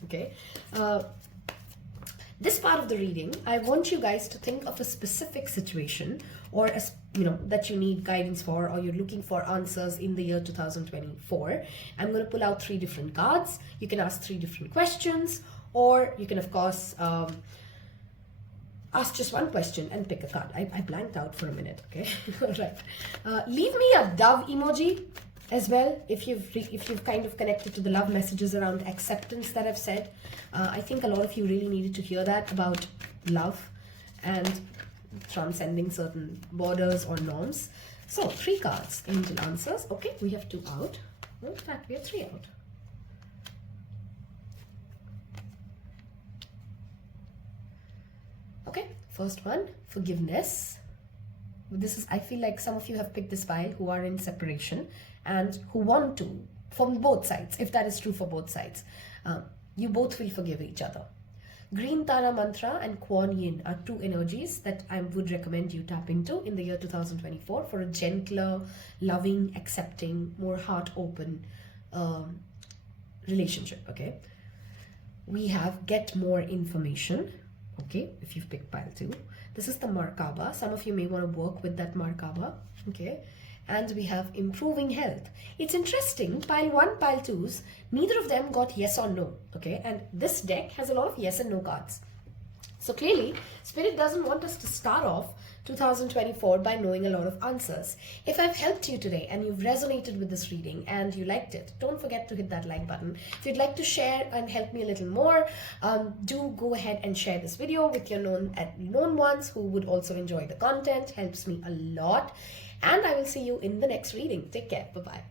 okay? This part of the reading, I want you guys to think of a specific situation or that you need guidance for, or you're looking for answers in the year 2024. I'm going to pull out 3 different cards. You can ask 3 different questions, or you can, of course, ask just one question and pick a card. I blanked out for a minute, okay? All right. Leave me a dove emoji as well if you've kind of connected to the love messages around acceptance that I've said. I think a lot of you really needed to hear that about love and transcending certain borders or norms. So 3 cards, angel answers. Okay, we have 2 out. In fact, we have 3 out. Okay, first one, forgiveness. This is, I feel like some of you have picked this pile who are in separation and who want to, from both sides, if that is true for both sides. You both will forgive each other. Green Tara Mantra and Kuan Yin are 2 energies that I would recommend you tap into in the year 2024 for a gentler, loving, accepting, more heart-open relationship, okay? We have get more information. Okay, if you've picked pile 2. This is the Markaba. Some of you may want to work with that Markaba. Okay, and we have improving health. It's interesting, pile 1, pile 2s, neither of them got yes or no. Okay, and this deck has a lot of yes and no cards. So clearly, Spirit doesn't want us to start off 2024 by knowing a lot of answers. If I've helped you today and you've resonated with this reading and you liked it, don't forget to hit that like button. If you'd like to share and help me a little more, do go ahead and share this video with your known ones who would also enjoy the content. Helps me a lot. And I will see you in the next reading. Take care. Bye-bye.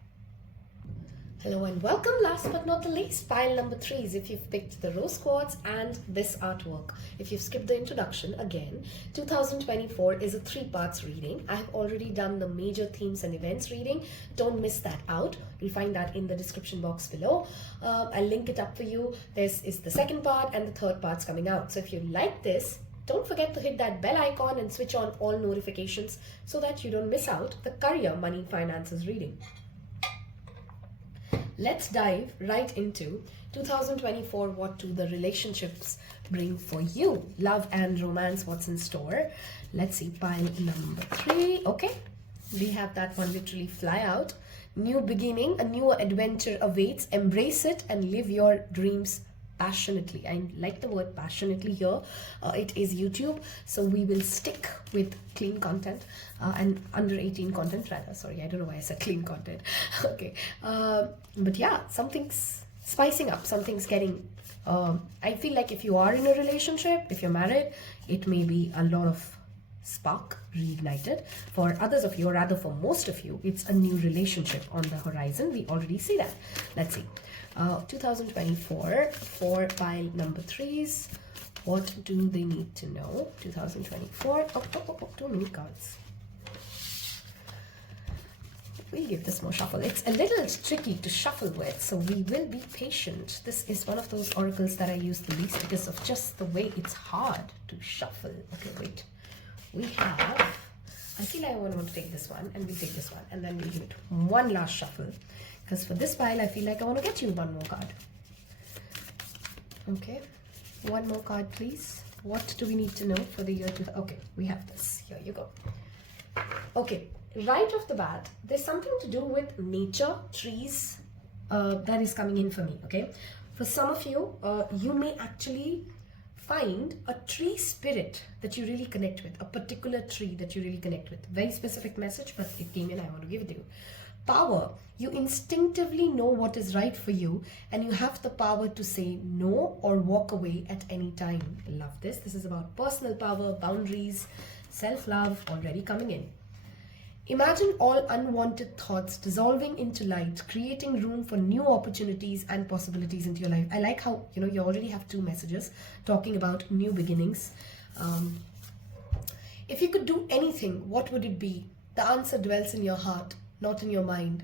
Hello and welcome. Last but not the least, pile number 3s if you've picked the rose quartz and this artwork. If you've skipped the introduction, again, 2024 is a 3 parts reading. I have already done the major themes and events reading. Don't miss that out. You'll find that in the description box below. I'll link it up for you. This is the 2nd part and the 3rd part's coming out. So if you like this, don't forget to hit that bell icon and switch on all notifications so that you don't miss out the career, money, finances reading. Let's dive right into 2024. What do the relationships bring for you? Love and romance, what's in store? Let's see, pile number 3. Okay, we have that one literally fly out. New beginning, a new adventure awaits. Embrace it and live your dreams passionately. I like the word passionately here. It is YouTube, so we will stick with clean content and under 18 content rather. Sorry, I don't know why I said clean content. Okay, but yeah, something's spicing up, something's getting I feel like if you are in a relationship, if you're married, it may be a lot of spark reignited. For others of you, or rather for most of you, it's a new relationship on the horizon. We already see that. Let's see. 2024 for pile number 3s. What do they need to know? 2024. Oh, too many cards. We'll give this more shuffle. It's a little tricky to shuffle with, so we will be patient. This is one of those oracles that I use the least because of just the way it's hard to shuffle. Okay, wait. We have, I feel like I want to take this one, and we'll take this one, and then we'll give it one last shuffle. Because for this pile, I feel like I want to get you one more card. Okay, one more card, please. What do we need to know for the year okay, we have this. Here you go. Okay. Right off the bat, there's something to do with nature, trees, that is coming in for me, okay? For some of you, you may actually find a tree spirit that you really connect with, a particular tree that you really connect with. Very specific message, but it came in, I want to give it to you. Power. You instinctively know what is right for you, and you have the power to say no or walk away at any time. Love this. This is about personal power, boundaries, self-love already coming in. Imagine all unwanted thoughts dissolving into light, creating room for new opportunities and possibilities into your life. I like how, you already have two messages talking about new beginnings. If you could do anything, what would it be? The answer dwells in your heart, not in your mind.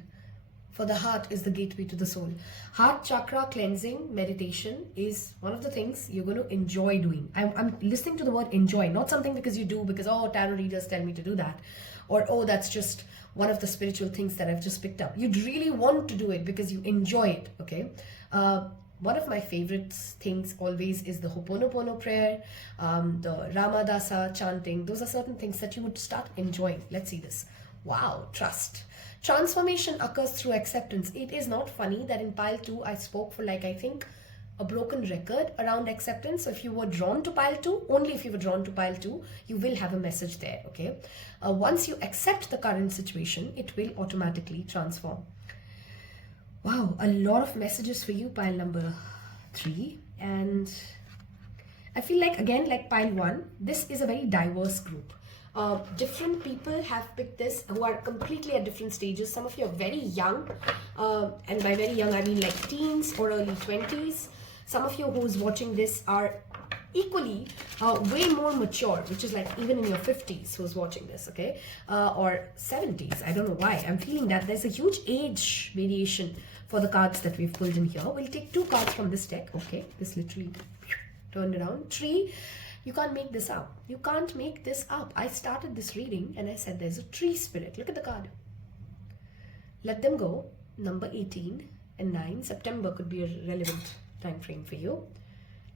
For the heart is the gateway to the soul. Heart chakra cleansing meditation is one of the things you're going to enjoy doing. I'm listening to the word enjoy, not something because you do, because, oh, tarot readers tell me to do that. Or, oh, that's just one of the spiritual things that I've just picked up. You'd really want to do it because you enjoy it, okay? One of my favorite things always is the Ho'oponopono prayer, the Ramadasa chanting. Those are certain things that you would start enjoying. Let's see this. Wow, trust. Transformation occurs through acceptance. It is not funny that in pile 2, I spoke for like, I think, a broken record around acceptance. So if you were drawn to pile 2, only if you were drawn to pile 2, you will have a message there, okay? Once you accept the current situation, it will automatically transform. Wow, a lot of messages for you, pile number 3. And I feel like, again, like pile 1, this is a very diverse group. Different people have picked this who are completely at different stages. Some of you are very young, and by very young I mean like teens or early 20s. Some of you who's watching this are equally way more mature, which is like even in your 50s who's watching this, okay? Or 70s, I don't know why. I'm feeling that there's a huge age variation for the cards that we've pulled in here. We'll take 2 cards from this deck, okay? This literally turned around. 3. You can't make this up. You can't make this up. I started this reading and I said there's a tree spirit. Look at the card. Let them go. Number 18 and 9. September could be a relevant time frame for you.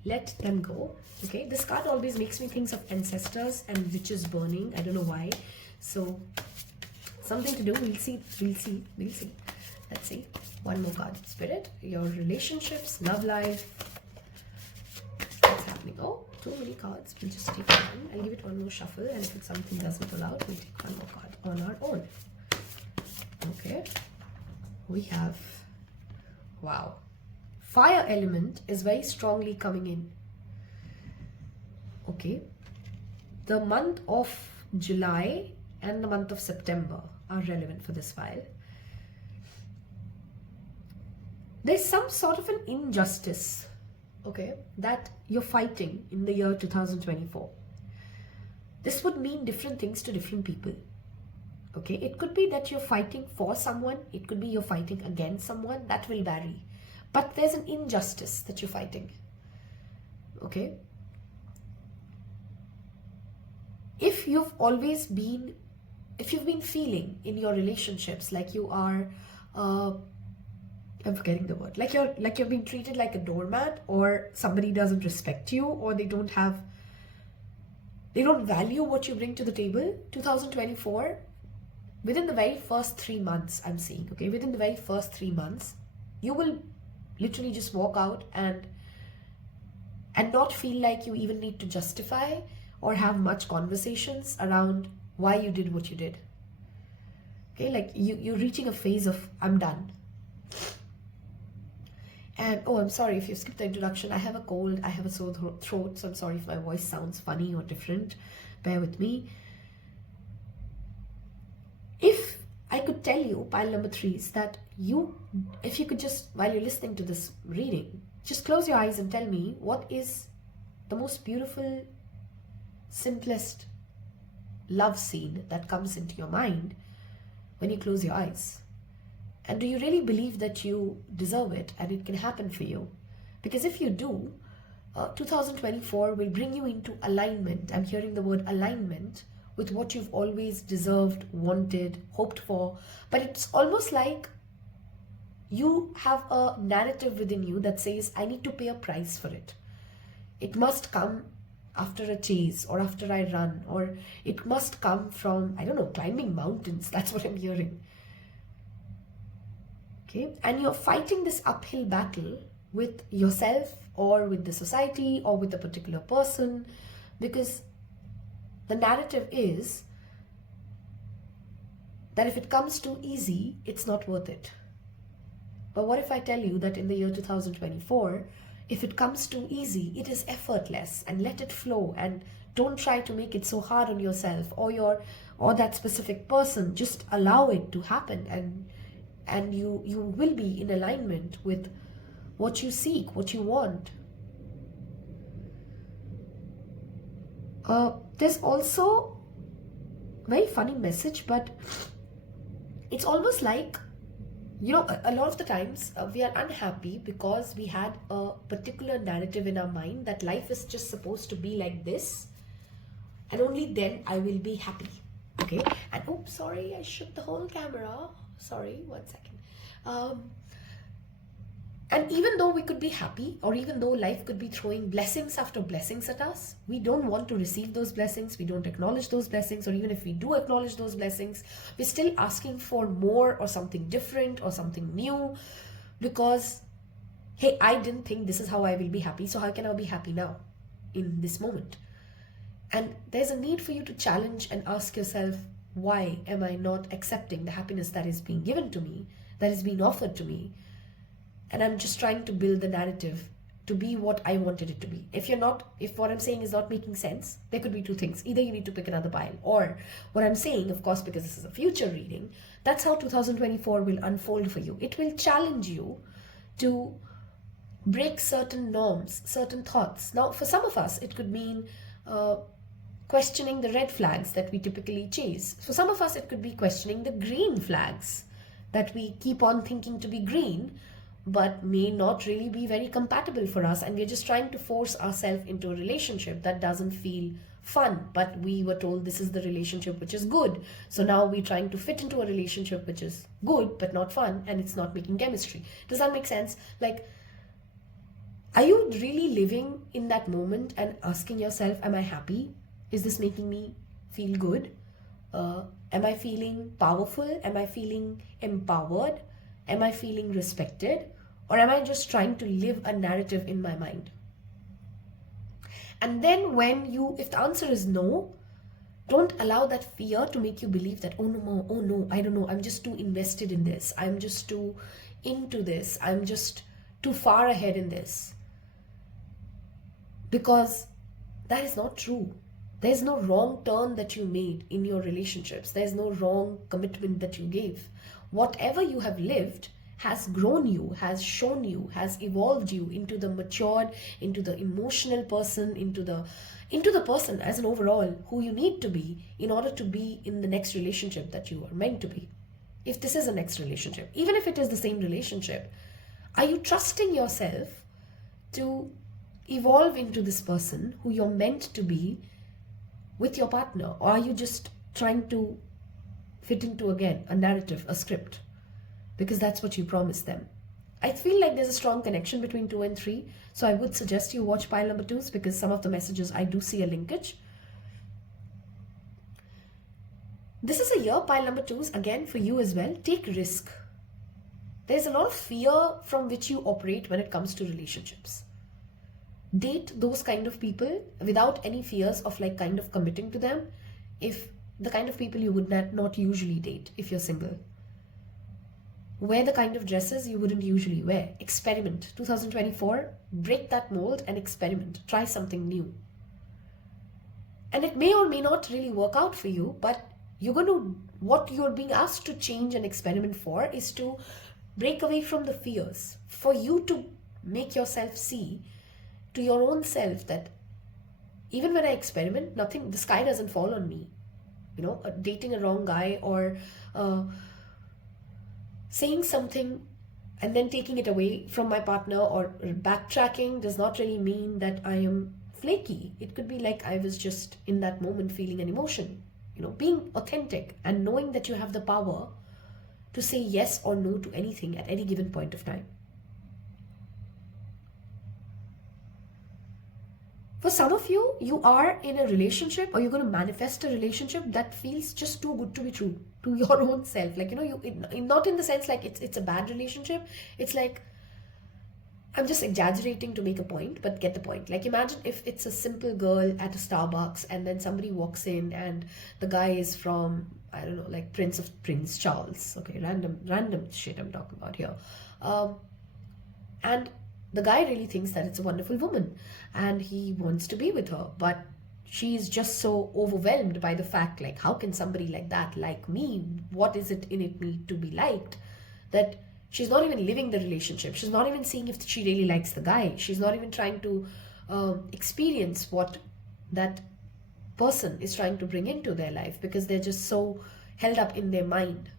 Let them go. Okay, this card always makes me think of ancestors and witches burning. I don't know why. So something to do. We'll see. Let's see. One more card. Spirit, your relationships, love life. What's happening? Oh, too many cards. We'll just take one. I'll give it one more shuffle, and if something doesn't pull out, we'll take one more card on our own. Okay. We have, wow. Fire element is very strongly coming in. Okay. The month of July and the month of September are relevant for this file. There's some sort of an injustice, okay, that you're fighting in the year 2024. This would mean different things to different people. Okay, it could be that you're fighting for someone. It could be you're fighting against someone. That will vary. But there's an injustice that you're fighting. Okay. If you've been feeling in your relationships like you are, I'm forgetting the word, like you're being treated like a doormat, or somebody doesn't respect you, or they don't value what you bring to the table, 2024, within the very first 3 months, I'm seeing, okay, within the very first 3 months, you will literally just walk out and not feel like you even need to justify or have much conversations around why you did what you did. Okay, like you're reaching a phase of, I'm done. And, oh, I'm sorry if you skipped the introduction. I have a cold, I have a sore throat, so I'm sorry if my voice sounds funny or different. Bear with me. If I could tell you, pile number 3, is that if you could just, while you're listening to this reading, just close your eyes and tell me what is the most beautiful, simplest love scene that comes into your mind when you close your eyes. And do you really believe that you deserve it and it can happen for you? Because if you do, 2024 will bring you into alignment. I'm hearing the word alignment with what you've always deserved, wanted, hoped for. But it's almost like you have a narrative within you that says, I need to pay a price for it. It must come after a chase or after I run, or it must come from, I don't know, climbing mountains. That's what I'm hearing. Okay, and you're fighting this uphill battle with yourself or with the society or with a particular person, because the narrative is that if it comes too easy, it's not worth it. But what if I tell you that in the year 2024, if it comes too easy, it is effortless, and let it flow, and don't try to make it so hard on yourself or that specific person. Just allow it to happen, and you will be in alignment with what you seek, what you want. There's also a very funny message, but it's almost like, a lot of the times we are unhappy because we had a particular narrative in our mind that life is just supposed to be like this, and only then I will be happy. Okay, and oops, sorry, I shook the whole camera. Sorry, 1 second. And even though we could be happy, or even though life could be throwing blessings after blessings at us, we don't want to receive those blessings, we don't acknowledge those blessings, or even if we do acknowledge those blessings, we're still asking for more or something different or something new, because, hey, I didn't think this is how I will be happy, so how can I be happy now, in this moment? And there's a need for you to challenge and ask yourself, why am I not accepting the happiness that is being given to me, that is being offered to me? And I'm just trying to build the narrative to be what I wanted it to be. If what I'm saying is not making sense, there could be two things. Either you need to pick another pile, or what I'm saying, of course, because this is a future reading, that's how 2024 will unfold for you. It will challenge you to break certain norms, certain thoughts. Now, for some of us, it could mean questioning the red flags that we typically chase. For some of us, it could be questioning the green flags that we keep on thinking to be green, but may not really be very compatible for us, and we're just trying to force ourselves into a relationship that doesn't feel fun, but we were told this is the relationship which is good, so now we're trying to fit into a relationship which is good but not fun, and it's not making chemistry. Does that make sense? Like, are you really living in that moment and asking yourself, am I happy? Is this making me feel good? Am I feeling powerful? Am I feeling empowered? Am I feeling respected? Or am I just trying to live a narrative in my mind? And then if the answer is no, don't allow that fear to make you believe that, oh no, I don't know, I'm just too invested in this. I'm just too into this. I'm just too far ahead in this. Because that is not true. There's no wrong turn that you made in your relationships. There's no wrong commitment that you gave. Whatever you have lived has grown you, has shown you, has evolved you into the matured, into the emotional person, into the person as an overall who you need to be in order to be in the next relationship that you are meant to be. If this is a next relationship, even if it is the same relationship, are you trusting yourself to evolve into this person who you're meant to be with your partner? Or are you just trying to fit into, again, a narrative, a script, because that's what you promised them? I feel like there's a strong connection between 2 and 3, so I would suggest you watch pile number 2s, because some of the messages I do see a linkage. This is a year, pile number 2s, again for you as well. Take risk. There's a lot of fear from which you operate when it comes to relationships. Date those kind of people without any fears of kind of committing to them, if the kind of people you would not usually date if you're single. Wear the kind of dresses you wouldn't usually wear. Experiment. 2024, break that mold and experiment. Try something new. And it may or may not really work out for you, but what you're being asked to change and experiment for is to break away from the fears. For you to make yourself see to your own self that even when I experiment, the sky doesn't fall on me. Dating a wrong guy or saying something and then taking it away from my partner or backtracking does not really mean that I am flaky. It could be like I was just in that moment feeling an emotion. Being authentic and knowing that you have the power to say yes or no to anything at any given point of time. For some of you, you are in a relationship or you're going to manifest a relationship that feels just too good to be true to your own self. Like, not in the sense like it's a bad relationship. It's like, I'm just exaggerating to make a point, but get the point. Like, imagine if it's a simple girl at a Starbucks and then somebody walks in and the guy is from, I don't know, like Prince Charles. Okay, random shit I'm talking about here. And the guy really thinks that it's a wonderful woman and he wants to be with her, but she's just so overwhelmed by the fact, like, how can somebody like that like me? What is it in it me to be liked? That she's not even living the relationship. She's not even seeing if she really likes the guy. She's not even trying to experience what that person is trying to bring into their life because they're just so held up in their mind.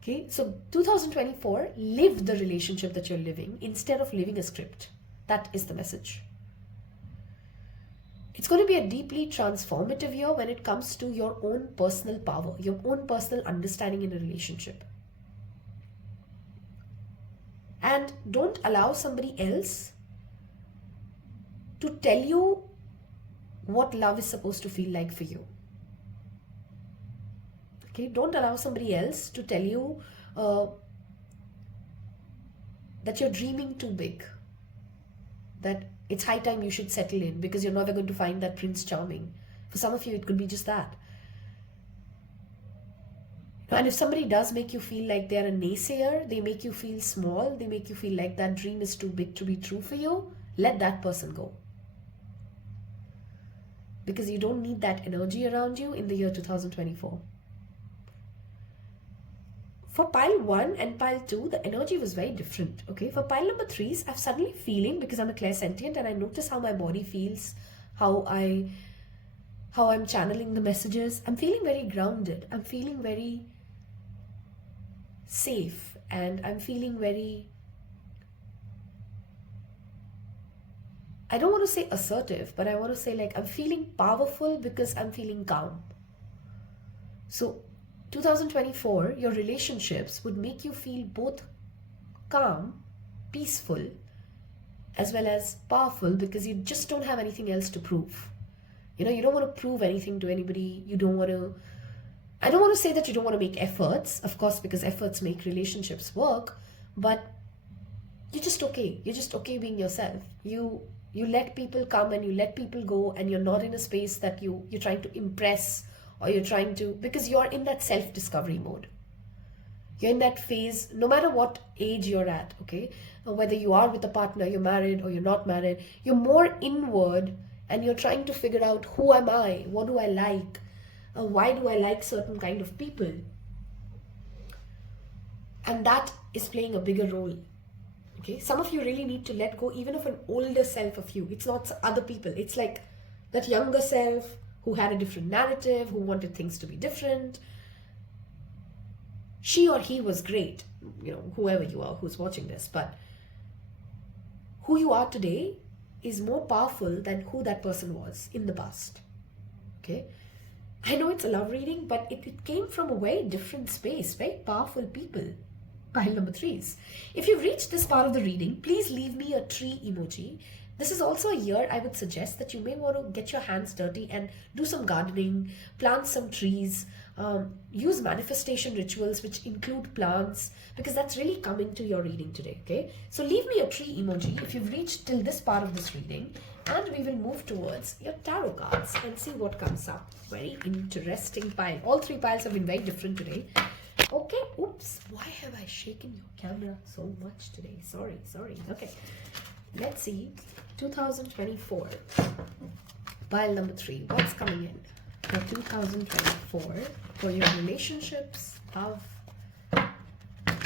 Okay, so 2024, live the relationship that you're living instead of living a script. That is the message. It's going to be a deeply transformative year when it comes to your own personal power, your own personal understanding in a relationship. And don't allow somebody else to tell you what love is supposed to feel like for you. Okay, don't allow somebody else to tell you that you're dreaming too big, that it's high time you should settle in because you're never going to find that Prince Charming. For some of you, it could be just that. And if somebody does make you feel like they're a naysayer, they make you feel small, they make you feel like that dream is too big to be true for you, let that person go. Because you don't need that energy around you in the year 2024. For pile 1 and pile 2, the energy was very different. Okay, for pile number 3s, I'm suddenly feeling, because I'm a clairsentient and I notice how my body feels, how I'm channeling the messages. I'm feeling very grounded. I'm feeling very safe, and I'm feeling very, I don't want to say assertive, but I want to say like I'm feeling powerful because I'm feeling calm. So 2024, your relationships would make you feel both calm, peaceful, as well as powerful because you just don't have anything else to prove. You don't want to prove anything to anybody. I don't want to say that you don't want to make efforts, of course, because efforts make relationships work, but you're just okay. You're just okay being yourself. You let people come and you let people go, and you're not in a space that you're trying to impress, or you're trying to, because you're in that self-discovery mode. You're in that phase, no matter what age you're at, okay? Whether you are with a partner, you're married or you're not married, you're more inward and you're trying to figure out, who am I? What do I like? Why do I like certain kind of people? And that is playing a bigger role. Okay, some of you really need to let go even of an older self of you. It's not other people. It's like that younger self who had a different narrative, who wanted things to be different. She or he was great, whoever you are who's watching this, but who you are today is more powerful than who that person was in the past. Okay, I know it's a love reading, but it came from a very different space, very powerful people. Pile number 3s. If you've reached this part of the reading, please leave me a tree emoji. This is also a year I would suggest that you may want to get your hands dirty and do some gardening, plant some trees, use manifestation rituals which include plants, because that's really coming to your reading today, okay? So leave me a tree emoji if you've reached till this part of this reading, and we will move towards your tarot cards and see what comes up. Very interesting pile. All 3 piles have been very different today. Okay, oops, why have I shaken your camera so much today? Sorry. Okay, let's see. 2024, pile number 3. What's coming in for 2024 for your relationships of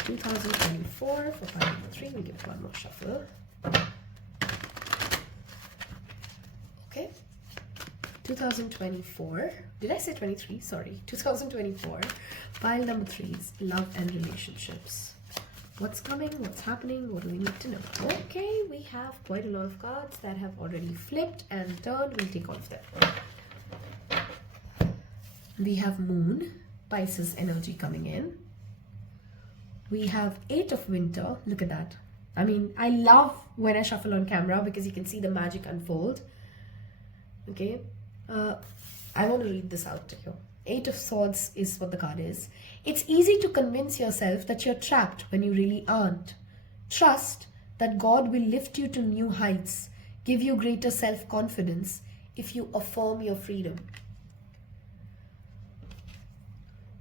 2024 for pile number 3? We'll give it one more shuffle. Okay, 2024. Did I say 23? Sorry. 2024. Pile number 3 is love and relationships. What's coming? What's happening? What do we need to know? Okay, we have quite a lot of cards that have already flipped and turned. We'll take all of them. We have Moon, Pisces energy coming in. We have 8 of Winter. Look at that. I mean, I love when I shuffle on camera because you can see the magic unfold. Okay. I want to read this out to you. 8 of Swords is what the card is. It's easy to convince yourself that you're trapped when you really aren't. Trust that God will lift you to new heights, give you greater self-confidence if you affirm your freedom.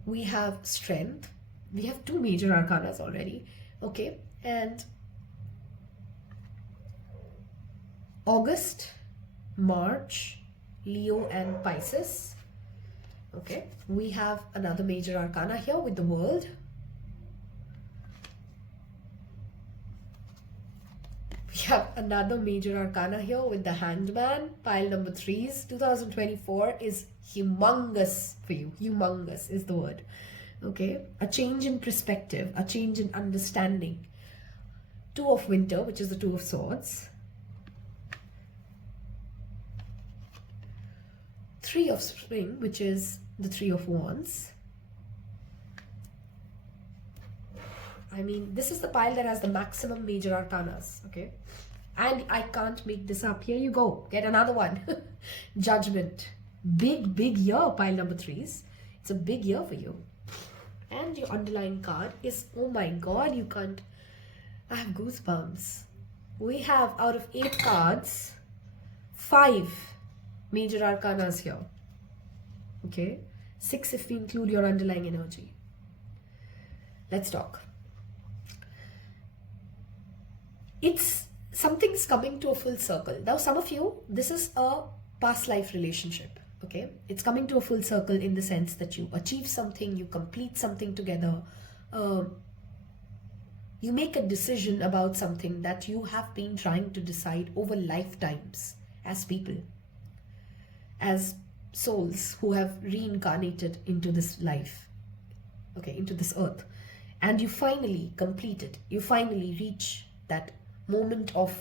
We have Strength. We have 2 major arcanas already. Okay. And August, March, Leo and Pisces. Okay, we have another major arcana here with the World. We have another major arcana here with the Hanged Man. Pile number 3s. 2024 is humongous for you. Humongous is the word. Okay, a change in perspective, a change in understanding. 2 of Winter, which is the 2 of Swords. 3 of Spring, which is the 3 of Wands. I mean, this is the pile that has the maximum major arcanas, okay? And I can't make this up. Here you go. Get another one. Judgment. Big, big year, pile number 3s. It's a big year for you. And your underlying card is, oh my God, you can't. I have goosebumps. We have, out of 8 cards, 5 major arcanas here. Okay, 6 if we include your underlying energy. Let's talk. It's something's coming to a full circle. Now, some of you, this is a past life relationship. Okay, it's coming to a full circle in the sense that you achieve something, you complete something together, you make a decision about something that you have been trying to decide over lifetimes as people, as souls who have reincarnated into this life, okay, into this earth, and you finally complete it. You finally reach that moment of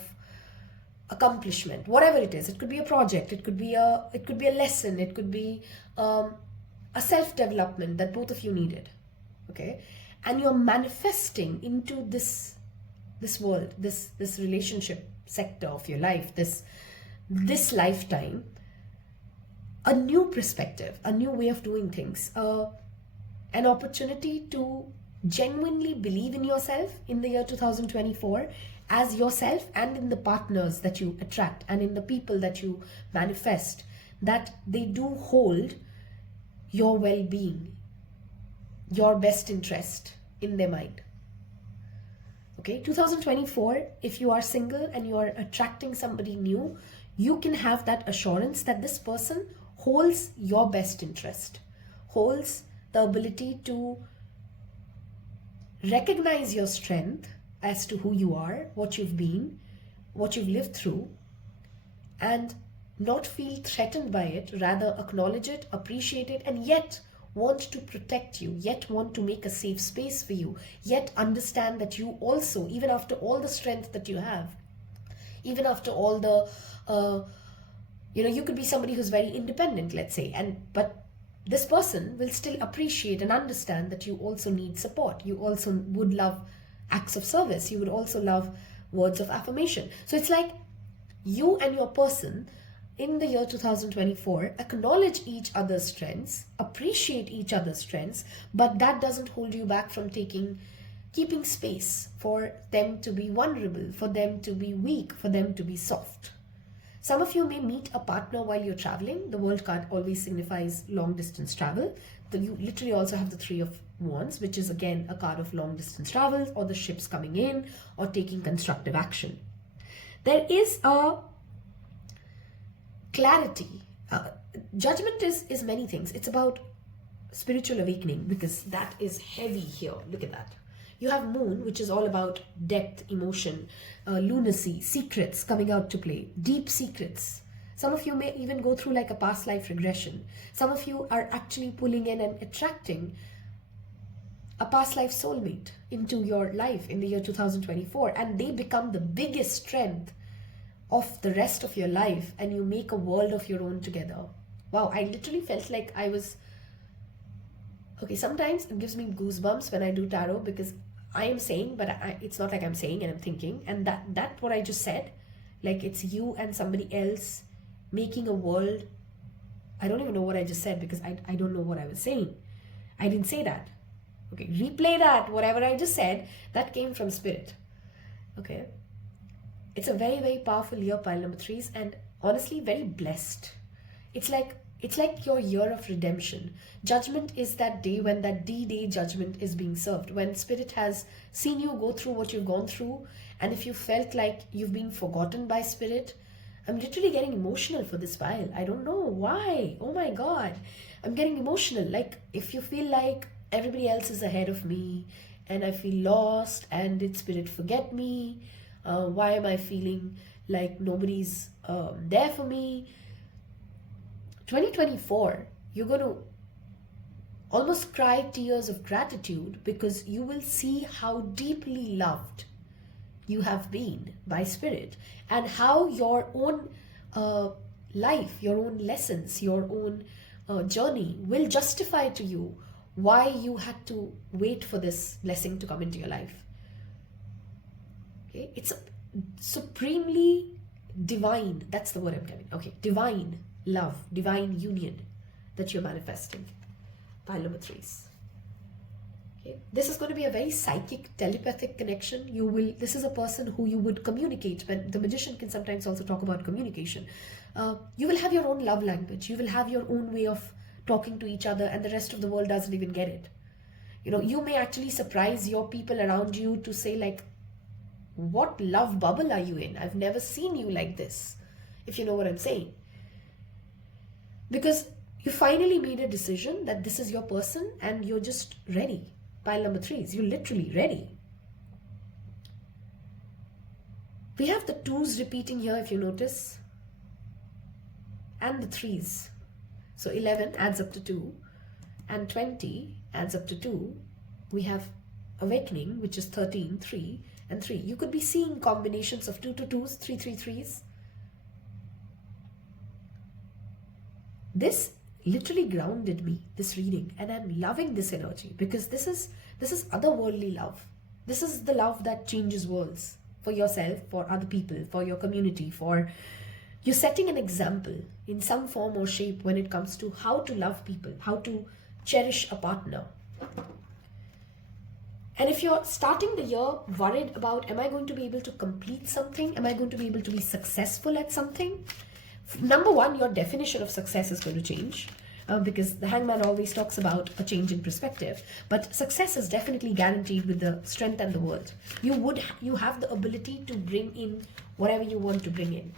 accomplishment, whatever it is. It could be a project, it could be a lesson, it could be a self-development that both of you needed, okay, and you're manifesting into this world, this relationship sector of your life, this lifetime, a new perspective, a new way of doing things, an opportunity to genuinely believe in yourself in the year 2024 as yourself, and in the partners that you attract and in the people that you manifest, that they do hold your well-being, your best interest in their mind. Okay, 2024, if you are single and you are attracting somebody new, you can have that assurance that this person holds your best interest, holds the ability to recognize your strength as to who you are, what you've been, what you've lived through, and not feel threatened by it, rather acknowledge it, appreciate it, and yet want to protect you, yet want to make a safe space for you, yet understand that you also, even after all the strength that you have, even after all the, you could be somebody who's very independent, let's say, but this person will still appreciate and understand that you also need support. You also would love acts of service. You would also love words of affirmation. So it's like you and your person in the year 2024 acknowledge each other's strengths, appreciate each other's strengths, but that doesn't hold you back from keeping space for them to be vulnerable, for them to be weak, for them to be soft. Some of you may meet a partner while you're traveling. The World card always signifies long distance travel. You literally also have the 3 of Wands, which is again a card of long distance travel, or the ships coming in, or taking constructive action. There is a clarity. Judgment is many things. It's about spiritual awakening, because that is heavy here. Look at that. You have Moon, which is all about depth, emotion, lunacy, secrets coming out to play, deep secrets. Some of you may even go through like a past life regression. Some of you are actually pulling in and attracting a past life soulmate into your life in the year 2024, and they become the biggest strength of the rest of your life, and you make a world of your own together. Wow, I literally felt like I was... Okay, sometimes it gives me goosebumps when I do tarot, because I am saying, but it's not like I'm saying and I'm thinking, and that what I just said, like it's you and somebody else making a world. I don't even know what I just said, because I don't know what I was saying. I didn't say that. Okay, replay that. Whatever I just said, that came from spirit. Okay. It's a very, very powerful year, pile number 3s, and honestly, very blessed. It's like your year of redemption. Judgment is that day when that D-Day judgment is being served. When spirit has seen you go through what you've gone through, and if you felt like you've been forgotten by spirit, I'm literally getting emotional for this pile. I don't know why. Oh my God. I'm getting emotional. Like if you feel like everybody else is ahead of me and I feel lost and did spirit forget me? Why am I feeling like nobody's there for me? 2024, you're going to almost cry tears of gratitude, because you will see how deeply loved you have been by spirit, and how your own life, your own lessons, your own journey will justify to you why you had to wait for this blessing to come into your life. Okay, it's a supremely divine, that's the word I'm getting. Okay, divine love, divine union that you're manifesting. Pile number 3s. Okay, this is going to be a very psychic, telepathic connection. This is a person who you would communicate. When the magician can sometimes also talk about communication. You will have your own love language. You will have your own way of talking to each other, and the rest of the world doesn't even get it. You know, you may actually surprise your people around you to say like, what love bubble are you in? I've never seen you like this, if you know what I'm saying. Because you finally made a decision that this is your person, and you're just ready. Pile number 3s, you're literally ready. We have the 2s repeating here, if you notice, and the 3s. So 11 adds up to 2, and 20 adds up to 2. We have awakening, which is 13, 3, and 3. You could be seeing combinations of 2 to 2s, 3 3 3s. This literally grounded me, this reading, and I'm loving this energy, because this is otherworldly love. This is the love that changes worlds, for yourself, for other people, for your community, for you're setting an example in some form or shape when it comes to how to love people, how to cherish a partner. And if you're starting the year worried about, am I going to be able to complete something? Am I going to be able to be successful at something? Number one, your definition of success is going to change, because the hangman always talks about a change in perspective. But success is definitely guaranteed with the strength and the world. You have the ability to bring in whatever you want to bring in.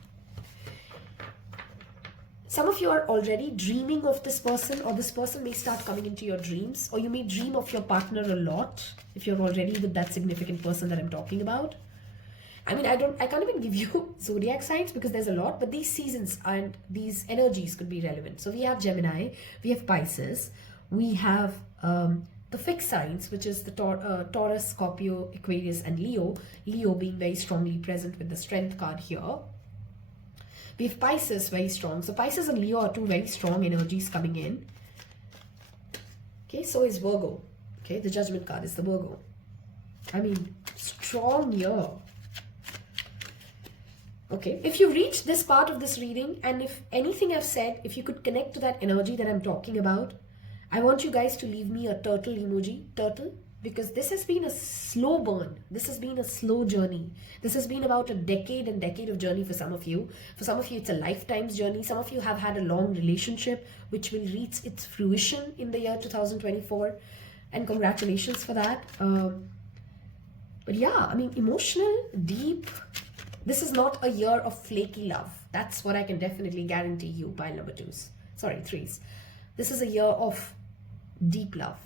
Some of you are already dreaming of this person, or this person may start coming into your dreams, or you may dream of your partner a lot if you're already with that significant person that I'm talking about. I mean, I can't even give you zodiac signs because there's a lot, but these seasons and these energies could be relevant. So we have Gemini, we have Pisces, we have the fixed signs, which is the Taurus, Scorpio, Aquarius, and Leo. Leo being very strongly present with the strength card here. We have Pisces very strong. So Pisces and Leo are two very strong energies coming in. Okay, so is Virgo. Okay, the judgment card is the Virgo. I mean, strong year. Okay, if you reach this part of this reading, and if anything I've said, if you could connect to that energy that I'm talking about, I want you guys to leave me a turtle emoji, turtle, because this has been a slow burn. This has been a slow journey. This has been about a decade and decade of journey for some of you. For some of you, it's a lifetime's journey. Some of you have had a long relationship, which will reach its fruition in the year 2024. And congratulations for that. But yeah, I mean, emotional, deep. This is not a year of flaky love. That's what I can definitely guarantee you, pile number 2s. Sorry, 3s. This is a year of deep love,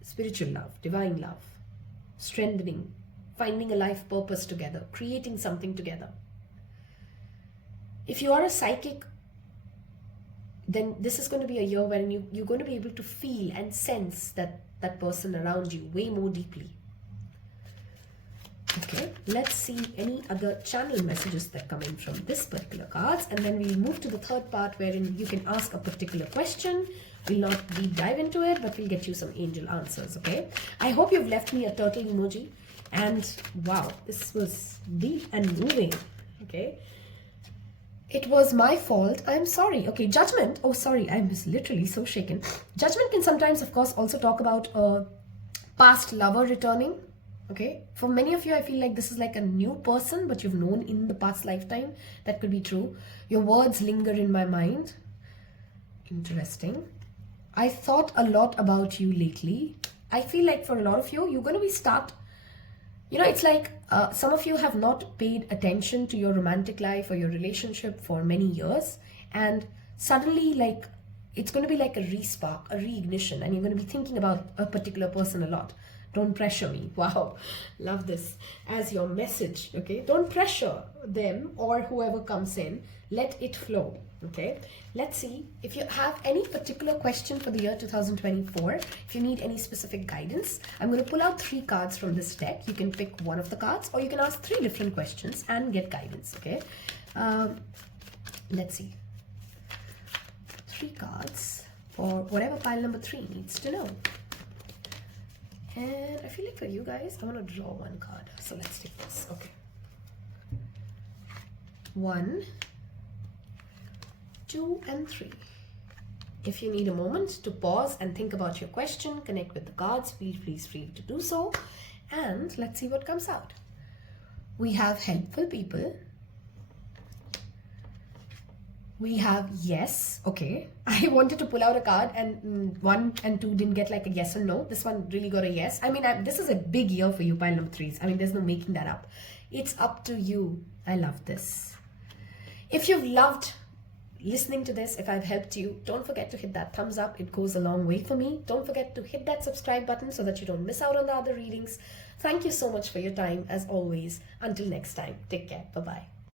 spiritual love, divine love, strengthening, finding a life purpose together, creating something together. If you are a psychic then this is going to be a year when you're going to be able to feel and sense that person around you way more deeply. Okay, let's see any other channel messages that come in from this particular cards, and then we'll move to the third part wherein you can ask a particular question. We'll not deep dive into it, but we'll get you some angel answers. Okay, I hope you've left me a turtle emoji, and wow, this was deep and moving. Okay, it was my fault, I'm sorry. Okay, judgment, oh sorry, I'm just literally so shaken. Judgment can sometimes, of course, also talk about a past lover returning. Okay, for many of you, I feel like this is like a new person, but you've known in the past lifetime. That could be true. Your words linger in my mind. Interesting. I thought a lot about you lately. I feel like for a lot of you, you're going to be it's like some of you have not paid attention to your romantic life or your relationship for many years, and suddenly like it's going to be like a respark, a reignition, and you're going to be thinking about a particular person a lot. Don't pressure me. Wow, love this as your message. Okay, don't pressure them or whoever comes in. Let it flow. Okay, let's see if you have any particular question for the year 2024. If you need any specific guidance, I'm going to pull out 3 cards from this deck. You can pick one of the cards, or you can ask 3 different questions and get guidance. Okay, let's see. 3 cards for whatever pile number 3 needs to know. And I feel like for you guys, I want to draw 1 card. So let's take this. Okay. 1, 2, and 3. If you need a moment to pause and think about your question, connect with the cards, please free to do so. And let's see what comes out. We have helpful people. We have yes. Okay, I wanted to pull out a card and 1 and 2 didn't get like a yes or no. This one really got a yes. I mean, this is a big year for you, pile number 3s. I mean, there's no making that up. It's up to you. I love this. If you've loved listening to this, if I've helped you, don't forget to hit that thumbs up. It goes a long way for me. Don't forget to hit that subscribe button so that you don't miss out on the other readings. Thank you so much for your time as always. Until next time, take care. Bye-bye.